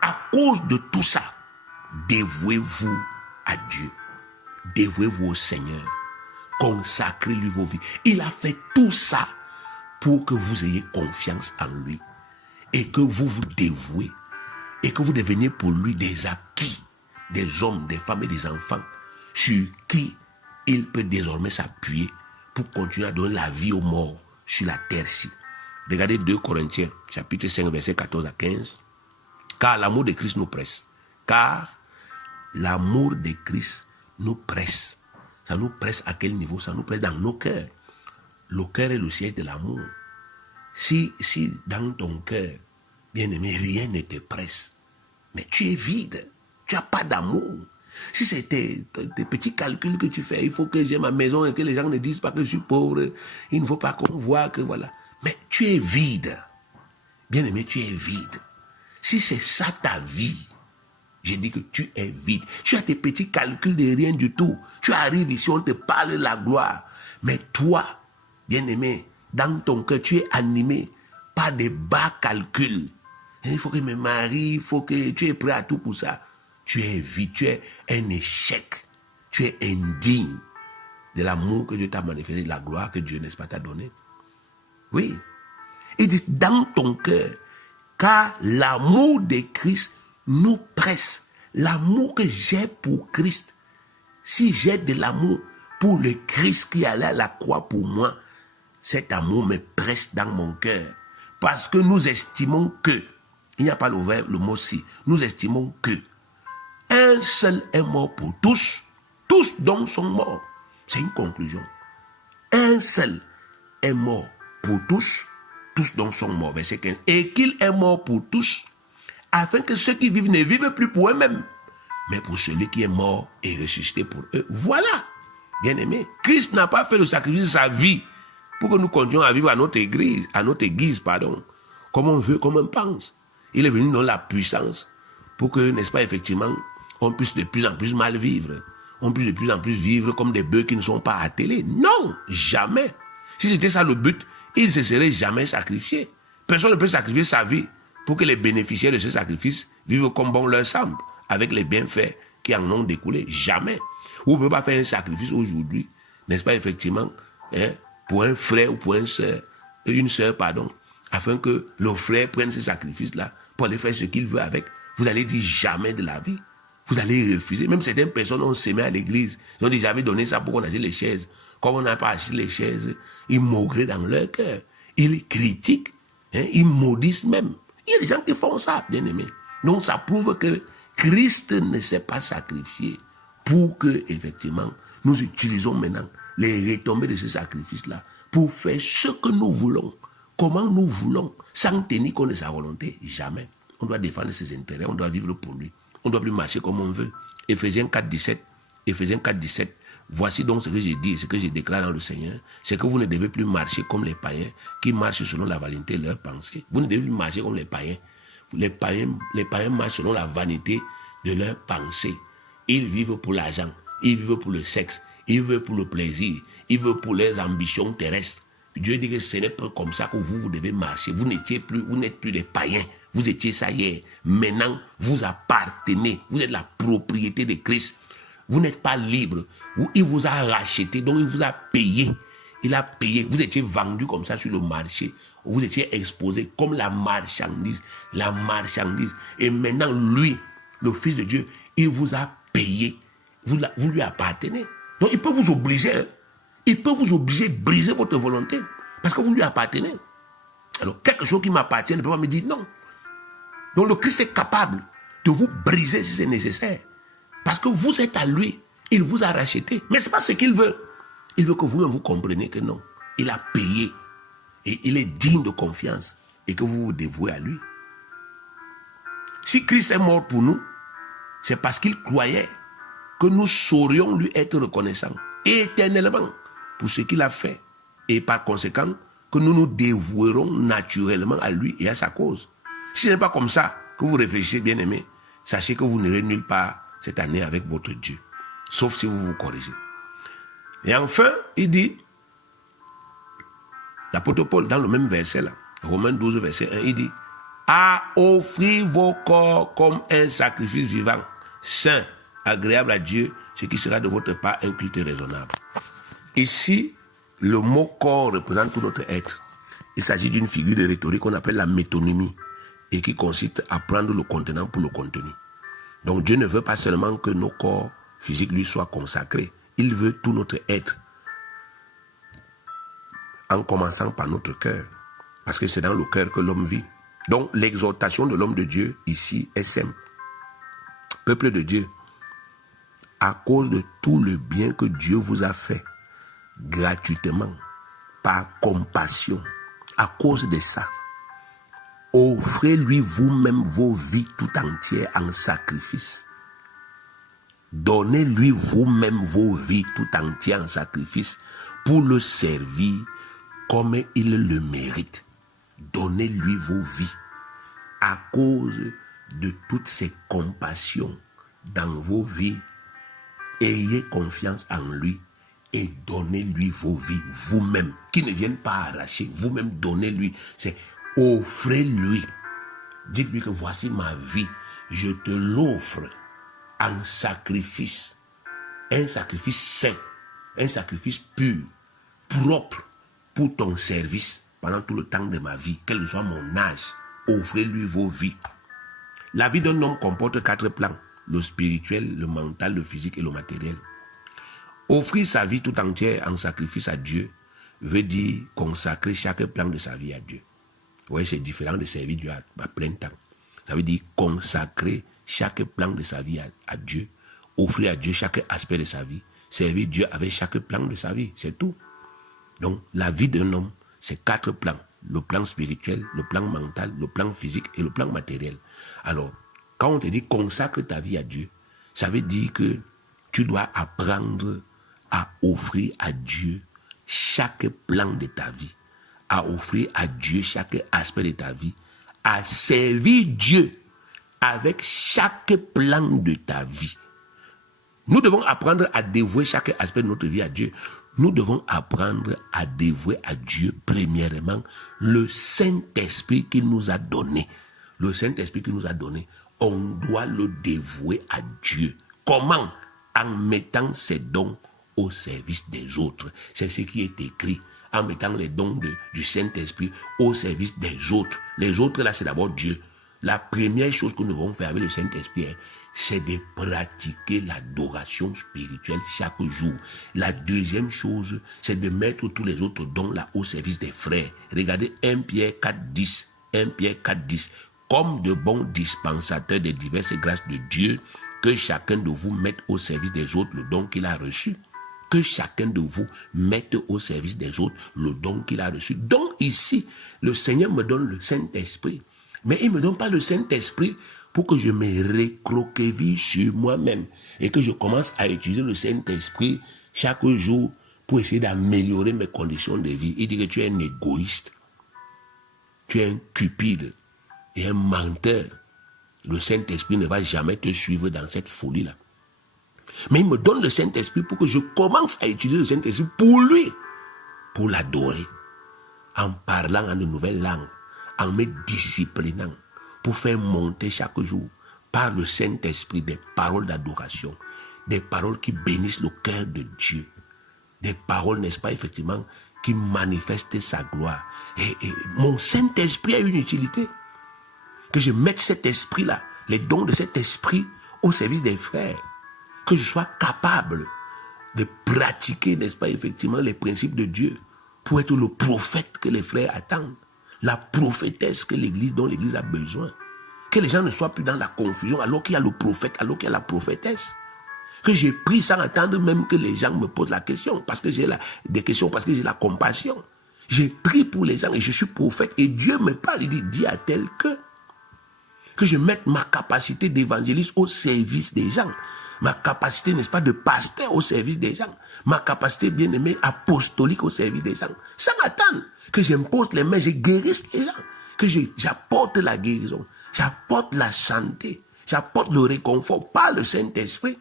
À cause de tout ça, dévouez-vous à Dieu, dévouez-vous au Seigneur, consacrez-lui vos vies. Il a fait tout ça pour que vous ayez confiance en lui. Et que vous vous dévouez, et que vous deveniez pour lui des acquis, des hommes, des femmes et des enfants, sur qui il peut désormais s'appuyer pour continuer à donner la vie aux morts sur la terre-ci. Regardez 2 Corinthiens, chapitre 5, versets 14 à 15. Car l'amour de Christ nous presse. Car l'amour de Christ nous presse. Ça nous presse à quel niveau? Ça nous presse dans nos cœurs. Le cœur est le siège de l'amour. Si dans ton cœur, bien-aimé, rien ne te presse, mais tu es vide. Tu n'as pas d'amour. Si c'est tes petits calculs que tu fais, il faut que j'ai ma maison et que les gens ne disent pas que je suis pauvre, il ne faut pas qu'on voit que voilà. Mais tu es vide. Bien-aimé, tu es vide. Si c'est ça ta vie, j'ai dit que tu es vide. Tu as tes petits calculs de rien du tout. Tu arrives ici, on te parle de la gloire. Mais toi, bien-aimé, dans ton cœur, tu es animé par des bas calculs. Il faut que je me marie, il faut que tu es prêt à tout pour ça. Tu es vide, tu es un échec. Tu es indigne de l'amour que Dieu t'a manifesté, de la gloire que Dieu, n'est-ce pas, t'a donné. Oui. Il dit dans ton cœur, car l'amour de Christ nous presse. L'amour que j'ai pour Christ. Si j'ai de l'amour pour le Christ qui allait à la croix pour moi, cet amour me presse dans mon cœur. Parce que nous estimons que, il n'y a pas le mot si, nous estimons que un seul est mort pour tous, tous donc sont morts. C'est une conclusion. Un seul est mort pour tous, tous donc sont morts. Verset 15. Et qu'il est mort pour tous, afin que ceux qui vivent ne vivent plus pour eux-mêmes, mais pour celui qui est mort et ressuscité pour eux. Voilà, bien-aimé. Christ n'a pas fait le sacrifice de sa vie pour que nous continuions à vivre à notre église, comme on veut, comme on pense. Il est venu dans la puissance pour que, n'est-ce pas, effectivement, on puisse de plus en plus mal vivre. On puisse de plus en plus vivre comme des bœufs qui ne sont pas attelés. Non, jamais. Si c'était ça le but, il ne se serait jamais sacrifié. Personne ne peut sacrifier sa vie pour que les bénéficiaires de ce sacrifice vivent comme bon leur semble, avec les bienfaits qui en ont découlé. Jamais. Vous ne pouvez pas faire un sacrifice aujourd'hui, n'est-ce pas, effectivement, pour un frère ou pour une sœur, afin que le frère prenne ce sacrifice-là pour aller faire ce qu'il veut avec. Vous allez dire jamais de la vie. Vous allez refuser. Même certaines personnes ont semé à l'église. Ils ont dit, j'avais donné ça pour qu'on achète les chaises. Comme on n'a pas acheté les chaises, ils maugréent dans leur cœur. Ils critiquent, ils maudissent même. Il y a des gens qui font ça, bien aimé. Donc ça prouve que Christ ne s'est pas sacrifié pour que, effectivement, nous utilisons maintenant les retombées de ce sacrifice-là pour faire ce que nous voulons, comment nous voulons, sans tenir compte de sa volonté. Jamais. On doit défendre ses intérêts, on doit vivre pour lui. On ne doit plus marcher comme on veut. Éphésiens 4, 17. Voici donc ce que j'ai dit, ce que j'ai déclaré dans le Seigneur, c'est que vous ne devez plus marcher comme les païens qui marchent selon la vanité de leurs pensées. Vous ne devez plus marcher comme les païens. Les païens marchent selon la vanité de leurs pensées. Ils vivent pour l'argent, ils vivent pour le sexe, ils vivent pour le plaisir, ils vivent pour les ambitions terrestres. Dieu dit que ce n'est pas comme ça que vous devez marcher. Vous n'êtes plus des païens. Vous étiez ça hier. Maintenant, vous appartenez. Vous êtes la propriété de Christ. Vous n'êtes pas libre. Il vous a racheté, donc il vous a payé. Il a payé. Vous étiez vendu comme ça sur le marché. Vous étiez exposé comme la marchandise. La marchandise. Et maintenant, lui, le Fils de Dieu, il vous a payé. Vous lui appartenez. Donc il peut vous obliger. Il peut vous obliger à briser votre volonté. Parce que vous lui appartenez. Alors, quelque chose qui m'appartient ne peut pas me dire non. Donc le Christ est capable de vous briser si c'est nécessaire. Parce que vous êtes à lui. Il vous a racheté. Mais ce n'est pas ce qu'il veut. Il veut que vous compreniez que non. Il a payé. Et il est digne de confiance. Et que vous vous dévouez à lui. Si Christ est mort pour nous, c'est parce qu'il croyait que nous saurions lui être reconnaissants éternellement pour ce qu'il a fait. Et par conséquent, que nous nous dévouerons naturellement à lui et à sa cause. Si ce n'est pas comme ça que vous réfléchissez, bien aimé, sachez que vous n'irez nulle part cette année avec votre Dieu. Sauf si vous vous corrigez. Et enfin, il dit, l'apôtre Paul, dans le même verset là, Romains 12, verset 1, il dit, à offrir vos corps comme un sacrifice vivant, saint, agréable à Dieu, ce qui sera de votre part un culte raisonnable. Ici, le mot corps représente tout notre être. Il s'agit d'une figure de rhétorique qu'on appelle la métonymie et qui consiste à prendre le contenant pour le contenu. Donc Dieu ne veut pas seulement que nos corps physiques lui soient consacrés. Il veut tout notre être. En commençant par notre cœur. Parce que c'est dans le cœur que l'homme vit. Donc l'exhortation de l'homme de Dieu ici est simple. Peuple de Dieu, à cause de tout le bien que Dieu vous a fait, gratuitement, par compassion, à cause de ça, offrez-lui vous-même vos vies tout entières en sacrifice. Donnez-lui vous-même vos vies tout entières en sacrifice pour le servir comme il le mérite. Donnez-lui vos vies à cause de toutes ces compassions dans vos vies. Ayez confiance en lui et donnez-lui vos vies vous-même, qui ne viennent pas arracher, vous-même donnez-lui, c'est offrez-lui. Dites-lui que voici ma vie, je te l'offre en sacrifice, un sacrifice saint, un sacrifice pur, propre pour ton service pendant tout le temps de ma vie, quel que soit mon âge. Offrez-lui vos vies. La vie d'un homme comporte 4 plans, le spirituel, le mental, le physique et le matériel. Offrir sa vie tout entière en sacrifice à Dieu veut dire consacrer chaque plan de sa vie à Dieu. Vous voyez, c'est différent de servir Dieu à plein temps. Ça veut dire consacrer chaque plan de sa vie à Dieu, offrir à Dieu chaque aspect de sa vie, servir Dieu avec chaque plan de sa vie, c'est tout. Donc, la vie d'un homme, c'est 4 plans. Le plan spirituel, le plan mental, le plan physique et le plan matériel. Alors, quand on te dit consacre ta vie à Dieu, ça veut dire que tu dois apprendre à offrir à Dieu chaque plan de ta vie, à offrir à Dieu chaque aspect de ta vie, à servir Dieu avec chaque plan de ta vie. Nous devons apprendre à dévouer chaque aspect de notre vie à Dieu. Nous devons apprendre à dévouer à Dieu, premièrement, le Saint-Esprit qu'il nous a donné. Le Saint-Esprit qu'il nous a donné, on doit le dévouer à Dieu. Comment? En mettant ses dons au service des autres. C'est ce qui est écrit. En mettant les dons du Saint-Esprit au service des autres. Les autres, là, c'est d'abord Dieu. La première chose que nous devons faire avec le Saint-Esprit, c'est de pratiquer l'adoration spirituelle chaque jour. La deuxième chose, c'est de mettre tous les autres dons là au service des frères. Regardez 1 Pierre 4.10. 1 Pierre 4.10. Comme de bons dispensateurs des diverses grâces de Dieu, que chacun de vous mette au service des autres le don qu'il a reçu. Que chacun de vous mette au service des autres le don qu'il a reçu. Donc ici, le Seigneur me donne le Saint-Esprit. Mais il ne me donne pas le Saint-Esprit pour que je me recroqueville sur moi-même et que je commence à utiliser le Saint-Esprit chaque jour pour essayer d'améliorer mes conditions de vie. Il dit que tu es un égoïste, tu es un cupide et un menteur. Le Saint-Esprit ne va jamais te suivre dans cette folie-là. Mais il me donne le Saint-Esprit pour que je commence à utiliser le Saint-Esprit pour lui, pour l'adorer, en parlant en de nouvelles langues, en me disciplinant, pour faire monter chaque jour, par le Saint-Esprit, des paroles d'adoration, des paroles qui bénissent le cœur de Dieu, des paroles, n'est-ce pas, effectivement, qui manifestent sa gloire. Et mon Saint-Esprit a une utilité. Que je mette cet esprit-là, les dons de cet esprit au service des frères. Que je sois capable de pratiquer, n'est-ce pas, effectivement, les principes de Dieu pour être le prophète que les frères attendent. La prophétesse que l'Église, dont l'Église a besoin. Que les gens ne soient plus dans la confusion alors qu'il y a le prophète, alors qu'il y a la prophétesse. Que j'ai pris sans attendre même que les gens me posent la question, parce que j'ai des questions, parce que j'ai la compassion. J'ai pris pour les gens et je suis prophète et Dieu me parle, il dit, dis à tel que je mette ma capacité d'évangéliste au service des gens. Ma capacité, n'est-ce pas, de pasteur au service des gens. Ma capacité, bien aimée, apostolique au service des gens. Sans attendre que j'impose les mains, je guérisse les gens. Que j'apporte la guérison. J'apporte la santé. J'apporte le réconfort par le Saint-Esprit.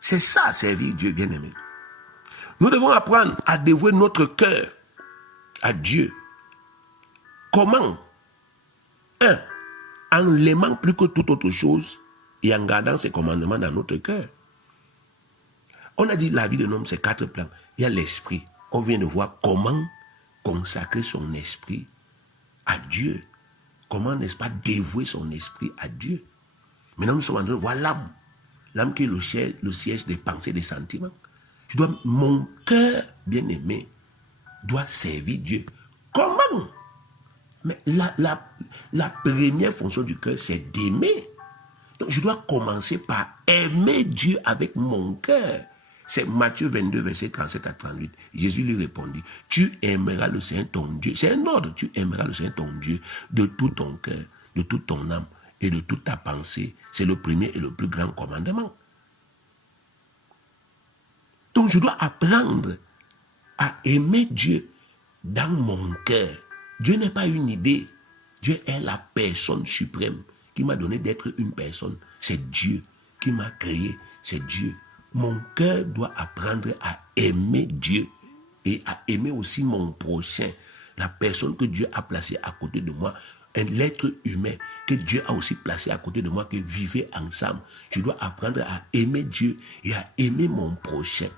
C'est ça, servir Dieu, bien aimé. Nous devons apprendre à dévouer notre cœur à Dieu. Comment? En l'aimant plus que toute autre chose et en gardant ses commandements dans notre cœur. On a dit la vie d'un homme, c'est 4 plans. Il y a l'esprit. On vient de voir comment consacrer son esprit à Dieu. Comment, n'est-ce pas, dévouer son esprit à Dieu. Maintenant, nous sommes en train de voir l'âme. L'âme qui est le siège des pensées, des sentiments. Mon cœur, bien aimé, doit servir Dieu. Comment? Mais la première fonction du cœur, c'est d'aimer. Donc, je dois commencer par aimer Dieu avec mon cœur. C'est Matthieu 22, verset 37 à 38. Jésus lui répondit, tu aimeras le Seigneur ton Dieu. C'est un ordre, tu aimeras le Seigneur ton Dieu de tout ton cœur, de toute ton âme et de toute ta pensée. C'est le premier et le plus grand commandement. Donc je dois apprendre à aimer Dieu dans mon cœur. Dieu n'est pas une idée. Dieu est la personne suprême qui m'a donné d'être une personne. C'est Dieu qui m'a créé. C'est Dieu. Mon cœur doit apprendre à aimer Dieu et à aimer aussi mon prochain, la personne que Dieu a placée à côté de moi, l'être humain que Dieu a aussi placé à côté de moi, que vivez ensemble. Je dois apprendre à aimer Dieu et à aimer mon prochain.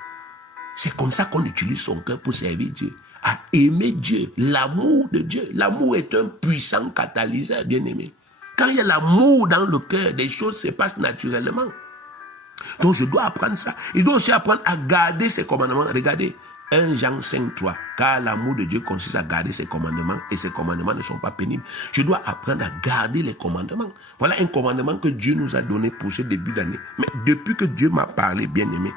C'est comme ça qu'on utilise son cœur pour servir Dieu. À aimer Dieu, l'amour de Dieu. L'amour est un puissant catalyseur, bien-aimé. Quand il y a l'amour dans le cœur, des choses se passent naturellement. Donc je dois apprendre ça. Je dois aussi apprendre à garder ses commandements. Regardez, 1 Jean 5, 3. Car l'amour de Dieu consiste à garder ses commandements et ses commandements ne sont pas pénibles. Je dois apprendre à garder les commandements. Voilà un commandement que Dieu nous a donné pour ce début d'année. Mais depuis que Dieu m'a parlé, bien-aimé,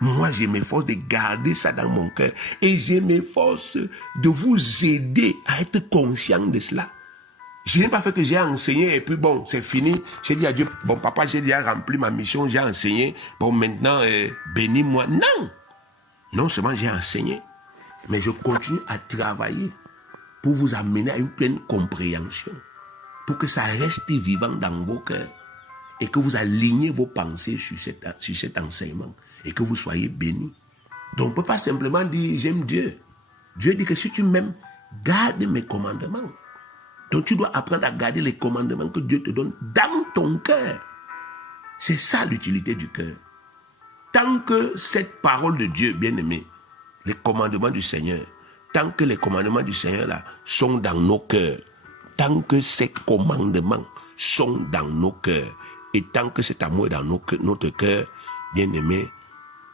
moi, je m'efforce de garder ça dans mon cœur. Et je m'efforce de vous aider à être conscient de cela. Je n'ai pas fait que j'ai enseigné et puis bon, c'est fini. J'ai dit à Dieu, bon papa, j'ai déjà rempli ma mission, j'ai enseigné. Bon maintenant, bénis-moi. Non! Non seulement j'ai enseigné, mais je continue à travailler pour vous amener à une pleine compréhension. Pour que ça reste vivant dans vos cœurs. Et que vous alignez vos pensées sur cet enseignement. Et que vous soyez bénis. Donc on ne peut pas simplement dire j'aime Dieu. Dieu dit que si tu m'aimes, garde mes commandements. Donc tu dois apprendre à garder les commandements que Dieu te donne dans ton cœur. C'est ça l'utilité du cœur. Tant que cette parole de Dieu, bien-aimé, les commandements du Seigneur, tant que les commandements du Seigneur là sont dans nos cœurs, tant que ces commandements sont dans nos cœurs, et tant que cet amour est dans notre cœur, bien-aimé,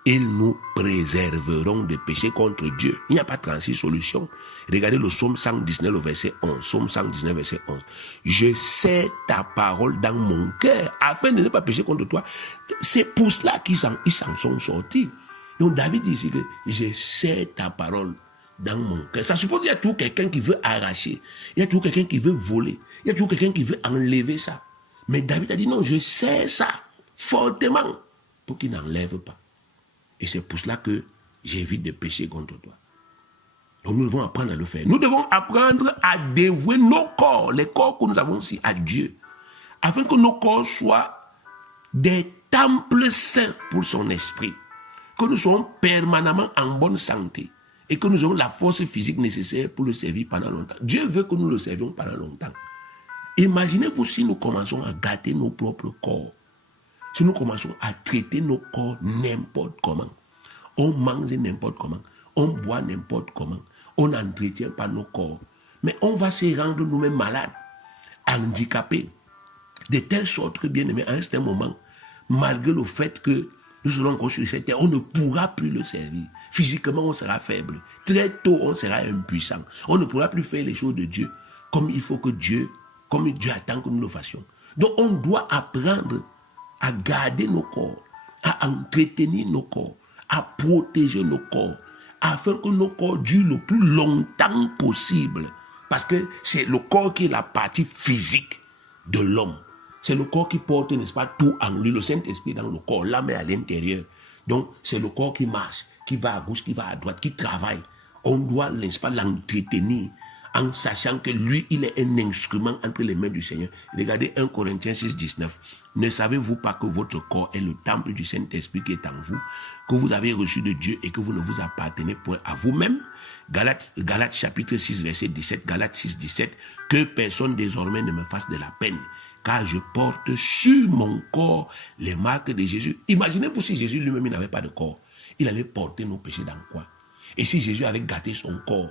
ils nous préserveront de pécher contre Dieu. Il n'y a pas 36 solutions. Regardez le psaume 119, le verset 11. Psaume 119, verset 11. Je sais ta parole dans mon cœur, afin de ne pas pécher contre toi. C'est pour cela qu'ils s'en sont sortis. Donc David dit ici que je sais ta parole dans mon cœur. Ça suppose qu'il y a toujours quelqu'un qui veut arracher. Il y a toujours quelqu'un qui veut voler. Il y a toujours quelqu'un qui veut enlever ça. Mais David a dit non, je sais ça fortement pour qu'il n'enlève pas. Et c'est pour cela que j'évite de pécher contre toi. Donc nous devons apprendre à le faire. Nous devons apprendre à dévouer nos corps, les corps que nous avons ici, à Dieu. Afin que nos corps soient des temples saints pour son esprit. Que nous soyons permanemment en bonne santé. Et que nous ayons la force physique nécessaire pour le servir pendant longtemps. Dieu veut que nous le servions pendant longtemps. Imaginez-vous si nous commençons à gâter nos propres corps. Si nous commençons à traiter nos corps n'importe comment, on mange n'importe comment, on boit n'importe comment, on n'entretient pas nos corps, mais on va se rendre nous-mêmes malades, handicapés, de telle sorte que, bien aimé, à un certain moment, malgré le fait que nous serons encore sur cette terre, on ne pourra plus le servir. Physiquement, on sera faible. Très tôt, on sera impuissant. On ne pourra plus faire les choses de Dieu comme il faut que Dieu, comme Dieu attend que nous le fassions. Donc, on doit apprendre à garder nos corps, à entretenir nos corps, à protéger nos corps, afin que nos corps durent le plus longtemps possible. Parce que c'est le corps qui est la partie physique de l'homme. C'est le corps qui porte, n'est-ce pas, tout en lui. Le Saint-Esprit dans le corps, l'âme est à l'intérieur. Donc, c'est le corps qui marche, qui va à gauche, qui va à droite, qui travaille. On doit, n'est-ce pas, l'entretenir en sachant que lui, il est un instrument entre les mains du Seigneur. Regardez 1 Corinthiens 6, 19. Ne savez-vous pas que votre corps est le temple du Saint-Esprit qui est en vous, que vous avez reçu de Dieu et que vous ne vous appartenez point à vous-même? Galates chapitre 6, verset 17, Galates 6, 17. Que personne désormais ne me fasse de la peine, car je porte sur mon corps les marques de Jésus. Imaginez-vous si Jésus lui-même n'avait pas de corps. Il allait porter nos péchés dans quoi? Et si Jésus avait gâté son corps,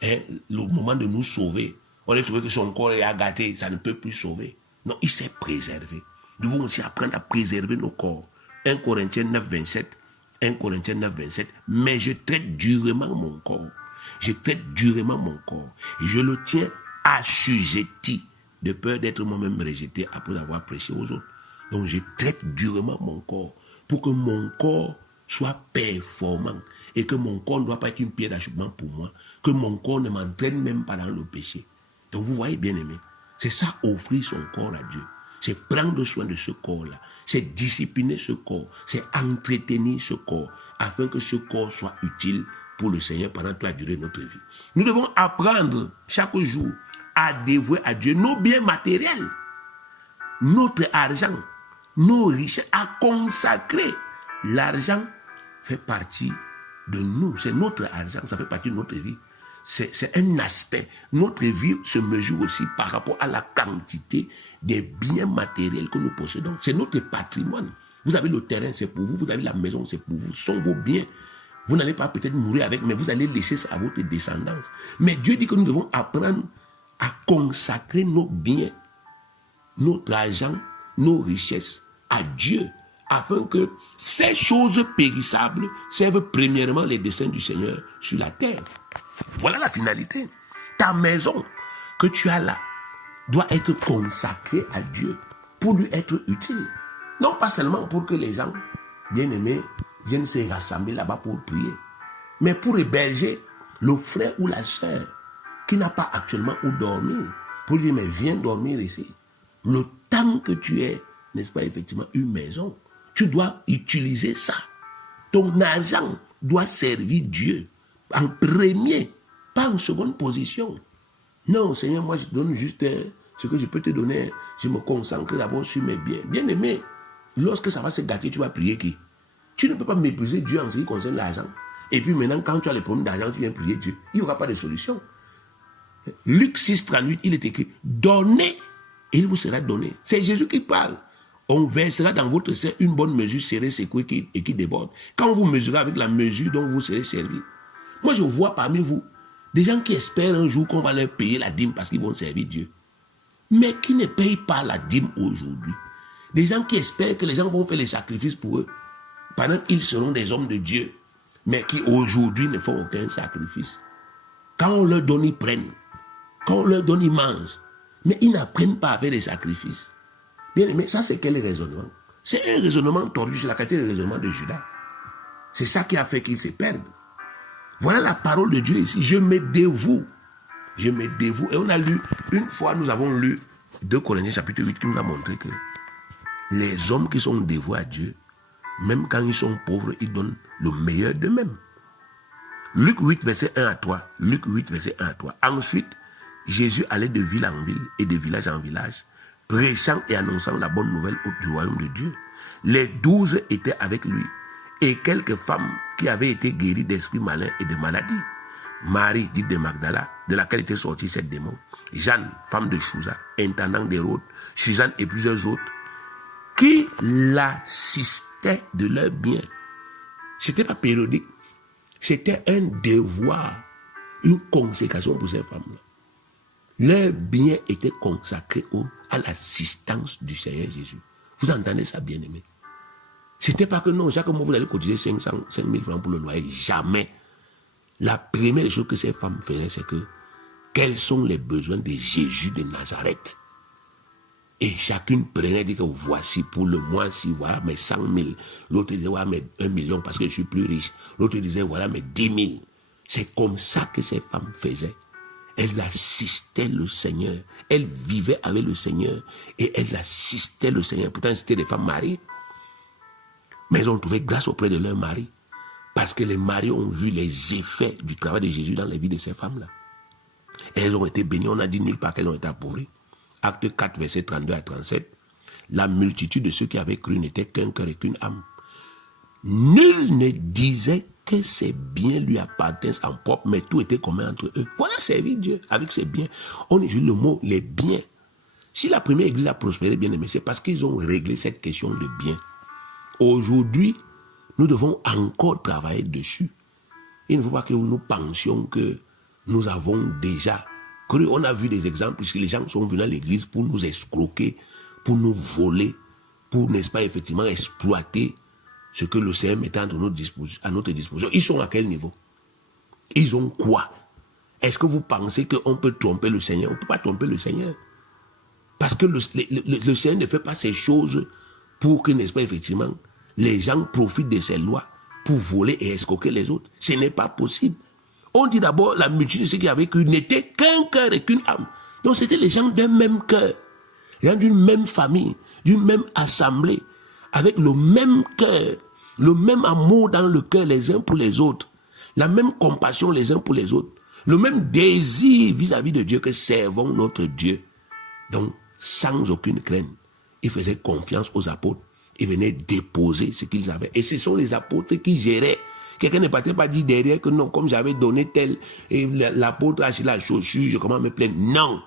le moment de nous sauver, on a trouvé que son corps est gâté, ça ne peut plus sauver. Non, il s'est préservé. Nous devons aussi apprendre à préserver nos corps. 1 Corinthiens 9, 27. 1 Corinthiens 9, 27. Mais je traite durement mon corps. Je traite durement mon corps. Et je le tiens assujetti, de peur d'être moi-même rejeté après avoir prêché aux autres. Donc je traite durement mon corps pour que mon corps soit performant et que mon corps ne doit pas être une pierre d'achoppement pour moi, que mon corps ne m'entraîne même pas dans le péché. Donc vous voyez, bien aimé, c'est ça, offrir son corps à Dieu. C'est prendre soin de ce corps-là. C'est discipliner ce corps. C'est entretenir ce corps afin que ce corps soit utile pour le Seigneur pendant toute la durée de notre vie. Nous devons apprendre chaque jour à dévouer à Dieu nos biens matériels, notre argent, nos richesses, à consacrer. L'argent fait partie de nous. C'est notre argent, ça fait partie de notre vie. C'est un aspect. Notre vie se mesure aussi par rapport à la quantité des biens matériels que nous possédons. C'est notre patrimoine. Vous avez le terrain, c'est pour vous. Vous avez la maison, c'est pour vous. Ce sont vos biens. Vous n'allez pas peut-être mourir avec, mais vous allez laisser ça à votre descendance. Mais Dieu dit que nous devons apprendre à consacrer nos biens, notre argent, nos richesses à Dieu, afin que ces choses périssables servent premièrement les desseins du Seigneur sur la terre. Voilà la finalité. Ta maison que tu as là doit être consacrée à Dieu pour lui être utile. Non pas seulement pour que les gens, bien-aimés, viennent se rassembler là-bas pour prier, mais pour héberger le frère ou la sœur qui n'a pas actuellement où dormir, pour lui dire, mais viens dormir ici. Le temps que tu es, n'est-ce pas, effectivement, une maison, tu dois utiliser ça. Ton argent doit servir Dieu en premier, pas en seconde position. Non, Seigneur, moi je donne juste ce que je peux te donner. Je me concentre d'abord sur mes biens. Bien aimé, lorsque ça va se gâter, tu vas prier qui? Tu ne peux pas mépriser Dieu en ce qui concerne l'argent. Et puis maintenant, quand tu as les problèmes d'argent, tu viens prier Dieu. Il n'y aura pas de solution. Luc 6, 38, il est écrit, donnez, et il vous sera donné. C'est Jésus qui parle. On versera dans votre sein une bonne mesure serrée, secouée et qui déborde. Quand vous mesurez avec la mesure dont vous serez servi. Moi, je vois parmi vous des gens qui espèrent un jour qu'on va leur payer la dîme parce qu'ils vont servir Dieu. Mais qui ne payent pas la dîme aujourd'hui. Des gens qui espèrent que les gens vont faire les sacrifices pour eux pendant qu'ils seront des hommes de Dieu, mais qui aujourd'hui ne font aucun sacrifice. Quand on leur donne, ils prennent. Quand on leur donne, ils mangent. Mais ils n'apprennent pas à faire des sacrifices. Bien aimé, ça c'est quel raisonnement? C'est un raisonnement tordu, c'est la qualité de raisonnement de Judas. C'est ça qui a fait qu'ils se perdent. Voilà la parole de Dieu ici. Je me dévoue. Je me dévoue. Et on a lu, une fois nous avons lu 2 Corinthiens chapitre 8 qui nous a montré que les hommes qui sont dévoués à Dieu, même quand ils sont pauvres, ils donnent le meilleur d'eux-mêmes. Luc 8, verset 1 à 3. Luc 8, verset 1 à 3. Ensuite, Jésus allait de ville en ville et de village en village, prêchant et annonçant la bonne nouvelle du royaume de Dieu. Les 12 étaient avec lui et quelques femmes qui avaient été guéries d'esprits malins et de maladies. Marie, dite de Magdala, de laquelle était sorti 7 démons. Jeanne, femme de Chouza, intendant d'Hérode, Suzanne et plusieurs autres, qui l'assistaient de leurs biens. C'était pas périodique. C'était un devoir, une consécration pour ces femmes-là. Leurs biens étaient consacrés à l'assistance du Seigneur Jésus. Vous entendez ça, bien-aimé? C'était pas que non, chaque mois vous allez cotiser 5 000 francs pour le loyer. Jamais. La première des choses que ces femmes faisaient, c'est que quels sont les besoins de Jésus de Nazareth? Et chacune prenait, dit que voici pour le mois-ci, voilà mes 100 000. L'autre disait, voilà mes 1 million parce que je suis plus riche. L'autre disait, voilà mes 10 000. C'est comme ça que ces femmes faisaient. Elles assistaient le Seigneur. Elles vivaient avec le Seigneur. Et elles assistaient le Seigneur. Pourtant, c'était des femmes mariées. Mais elles ont trouvé grâce auprès de leur mari. Parce que les maris ont vu les effets du travail de Jésus dans la vie de ces femmes-là. Et elles ont été bénies. On a dit nulle part qu'elles ont été appauvries. Acte 4, verset 32 à 37. La multitude de ceux qui avaient cru n'était qu'un cœur et qu'une âme. Nul ne disait que ses biens lui appartiennent en propre, mais tout était commun entre eux. Voilà servir Dieu avec ses biens. On utilise le mot les biens. Si la première église a prospéré, bien aimé, c'est parce qu'ils ont réglé cette question de biens. Aujourd'hui, nous devons encore travailler dessus. Il ne faut pas que nous pensions que nous avons déjà cru. On a vu des exemples puisque les gens sont venus à l'église pour nous escroquer, pour nous voler, pour, n'est-ce pas, effectivement, exploiter ce que le Seigneur mettait à notre disposition. Ils sont à quel niveau? Ils ont quoi? Est-ce que vous pensez qu'on peut tromper le Seigneur? On ne peut pas tromper le Seigneur. Parce que le Seigneur ne fait pas ces choses pour que, n'est-ce pas, effectivement, les gens profitent de ses lois, pour voler et escroquer les autres. Ce n'est pas possible. On dit d'abord, la multitude de ceux qui avaient cru n'était qu'un cœur et qu'une âme. Donc c'était les gens d'un même cœur, les gens d'une même famille, d'une même assemblée, avec le même cœur, le même amour dans le cœur les uns pour les autres, la même compassion les uns pour les autres, le même désir vis-à-vis de Dieu que servons notre Dieu. Donc, sans aucune crainte, ils faisaient confiance aux apôtres. Ils venaient déposer ce qu'ils avaient. Et ce sont les apôtres qui géraient. Quelqu'un ne partait pas dire derrière que non, comme j'avais donné tel, et l'apôtre a acheté la chaussure, je commence à me plaindre. Non.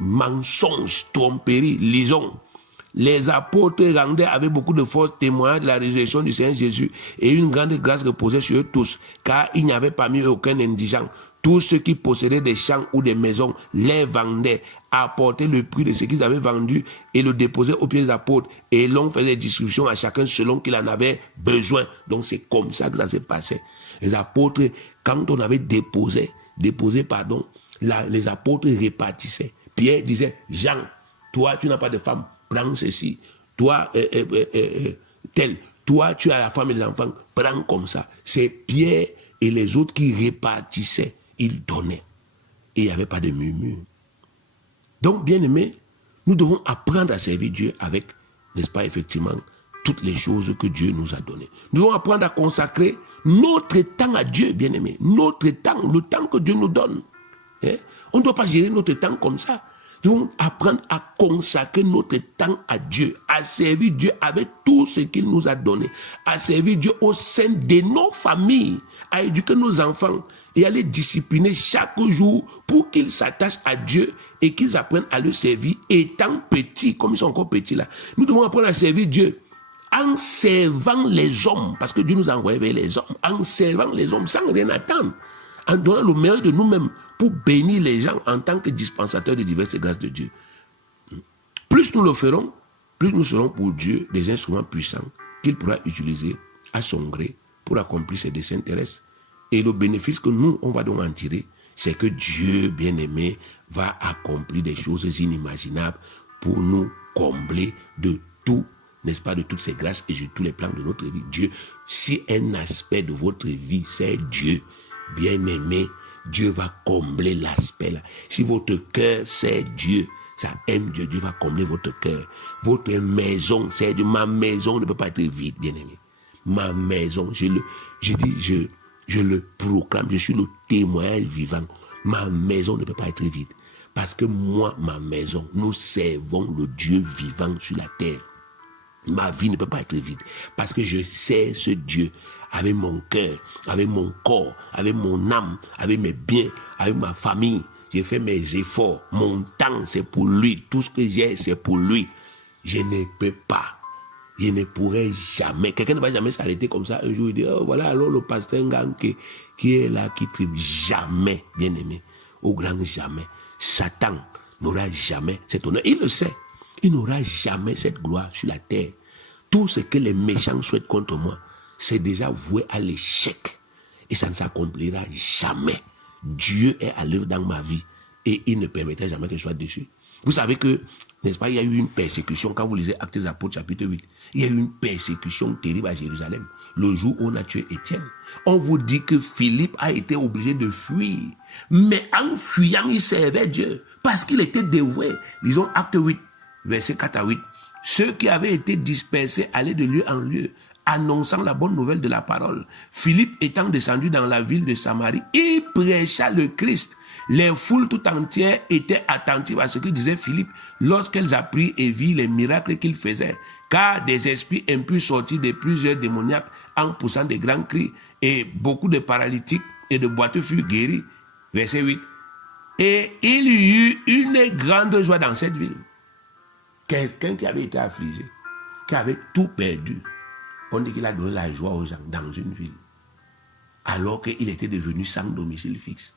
Mensonge, tromperie, lisons. Les apôtres rendaient avec beaucoup de force témoignage de la résurrection du Seigneur Jésus et une grande grâce reposait sur eux tous, car il n'y avait parmi eux aucun indigent. Tous ceux qui possédaient des champs ou des maisons les vendaient, apportaient le prix de ce qu'ils avaient vendu et le déposaient aux pieds des apôtres. Et l'on faisait distribution à chacun selon qu'il en avait besoin. Donc c'est comme ça que ça s'est passé. Les apôtres, quand on avait déposé, les apôtres répartissaient. Pierre disait, Jean, toi tu n'as pas de femme, prends ceci. Toi, tel, toi tu as la femme et les enfants, prends comme ça. C'est Pierre et les autres qui répartissaient. Ils donnaient. Et il n'y avait pas de murmure. Donc, bien aimés, nous devons apprendre à servir Dieu avec, n'est-ce pas, effectivement, toutes les choses que Dieu nous a données. Nous devons apprendre à consacrer notre temps à Dieu, bien aimés. Notre temps, le temps que Dieu nous donne. Hein? On ne doit pas gérer notre temps comme ça. Nous devons apprendre à consacrer notre temps à Dieu, à servir Dieu avec tout ce qu'il nous a donné, à servir Dieu au sein de nos familles, à éduquer nos enfants et à les discipliner chaque jour pour qu'ils s'attachent à Dieu et qu'ils apprennent à le servir étant petits, comme ils sont encore petits là. Nous devons apprendre à servir Dieu en servant les hommes, parce que Dieu nous a envoyé vers les hommes, en servant les hommes sans rien attendre, en donnant le meilleur de nous-mêmes pour bénir les gens en tant que dispensateurs de diverses grâces de Dieu. Plus nous le ferons, plus nous serons pour Dieu des instruments puissants qu'il pourra utiliser à son gré pour accomplir ses desseins terrestres. Et le bénéfice que nous, on va donc en tirer, c'est que Dieu, bien-aimé, va accomplir des choses inimaginables pour nous combler de tout, n'est-ce pas, de toutes ces grâces et de tous les plans de notre vie. Dieu, si un aspect de votre vie, c'est Dieu, bien-aimé, Dieu va combler l'aspect là. Si votre cœur, c'est Dieu, ça aime Dieu, Dieu va combler votre cœur. Votre maison, c'est Dieu. Ma maison ne peut pas être vide, bien-aimé. Ma maison, je le proclame, je suis le témoin vivant. Ma maison ne peut pas être vide. Parce que moi, ma maison, nous servons le Dieu vivant sur la terre. Ma vie ne peut pas être vide. Parce que je sers ce Dieu avec mon cœur, avec mon corps, avec mon âme, avec mes biens, avec ma famille. J'ai fait mes efforts. Mon temps, c'est pour lui. Tout ce que j'ai, c'est pour lui. Je ne peux pas. Je ne pourrai jamais. Quelqu'un ne va jamais s'arrêter comme ça un jour et dire, oh voilà, alors le pasteur Ngang qui est là, qui trime. Jamais, bien aimé. Au grand jamais. Satan n'aura jamais cet honneur. Il le sait. Il n'aura jamais cette gloire sur la terre. Tout ce que les méchants souhaitent contre moi, c'est déjà voué à l'échec. Et ça ne s'accomplira jamais. Dieu est à l'œuvre dans ma vie. Et il ne permettra jamais que je sois dessus. Vous savez que, n'est-ce pas, il y a eu une persécution, quand vous lisez Actes des Apôtres, chapitre 8, il y a eu une persécution terrible à Jérusalem, le jour où on a tué Étienne. On vous dit que Philippe a été obligé de fuir, mais en fuyant, il servait Dieu, parce qu'il était dévoué. Lisons Actes 8, versets 4 à 8. Ceux qui avaient été dispersés allaient de lieu en lieu, annonçant la bonne nouvelle de la parole. Philippe étant descendu dans la ville de Samarie, il prêcha le Christ. Les foules tout entières étaient attentives à ce que disait Philippe lorsqu'elles apprirent et virent les miracles qu'il faisait. Car des esprits impurs sortis de plusieurs démoniaques en poussant des grands cris et beaucoup de paralytiques et de boiteux furent guéris. Verset 8. Et il y eut une grande joie dans cette ville. Quelqu'un qui avait été affligé, qui avait tout perdu, on dit qu'il a donné la joie aux gens dans une ville. Alors qu'il était devenu sans domicile fixe.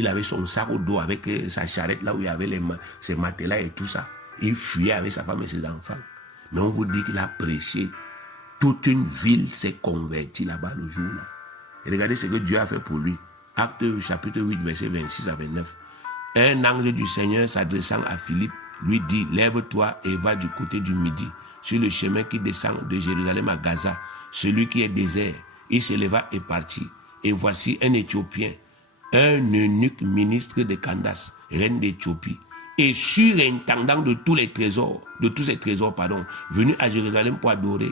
Il avait son sac au dos avec sa charrette là où il y avait ses matelas et tout ça. Il fuyait avec sa femme et ses enfants. Mais on vous dit qu'il a prêché. Toute une ville s'est convertie là-bas le jour-là. Et regardez ce que Dieu a fait pour lui. Acte chapitre 8, verset 26 à 29. Un ange du Seigneur s'adressant à Philippe lui dit, lève-toi et va du côté du midi, sur le chemin qui descend de Jérusalem à Gaza, celui qui est désert. Il se leva et partit. Et voici un Éthiopien, un eunuque ministre de Candace, reine d'Éthiopie, et surintendant de tous les trésors, venu à Jérusalem pour adorer,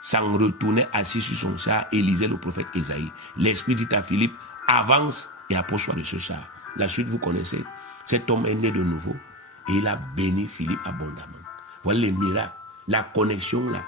s'en retournait assis sur son char et lisait le prophète Ésaïe. L'Esprit dit à Philippe, avance et approche-toi de ce char. La suite, vous connaissez. Cet homme est né de nouveau et il a béni Philippe abondamment. Voilà les miracles, la connexion là.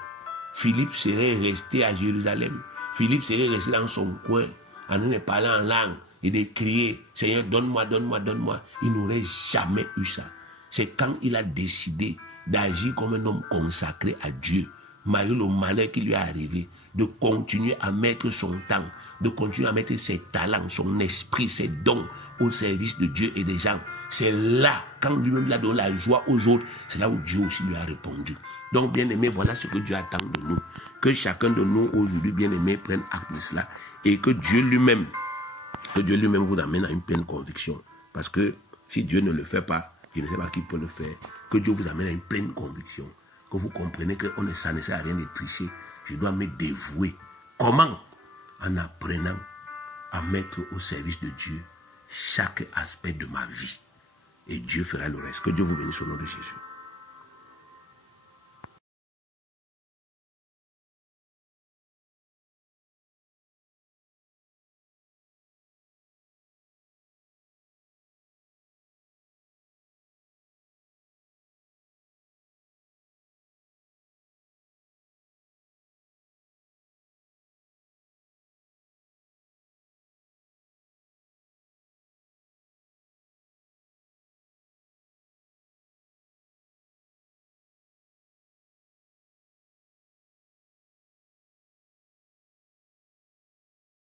Philippe serait resté à Jérusalem. Philippe serait resté dans son coin en train de parler en langue et de crier, Seigneur, donne-moi, donne-moi, donne-moi. Il n'aurait jamais eu ça. C'est quand il a décidé d'agir comme un homme consacré à Dieu, malgré le malheur qui lui est arrivé, de continuer à mettre son temps, de continuer à mettre ses talents, son esprit, ses dons au service de Dieu et des gens. C'est là, quand lui-même a donné la joie aux autres, c'est là où Dieu aussi lui a répondu. Donc, bien-aimés, voilà ce que Dieu attend de nous. Que chacun de nous, aujourd'hui, bien-aimés, prenne acte de cela. Et que Dieu lui-même vous amène à une pleine conviction. Parce que si Dieu ne le fait pas, je ne sais pas qui peut le faire. Que Dieu vous amène à une pleine conviction. Que vous comprenez que ça ne sert à rien de tricher. Je dois me dévouer. Comment? En apprenant à mettre au service de Dieu chaque aspect de ma vie. Et Dieu fera le reste. Que Dieu vous bénisse au nom de Jésus.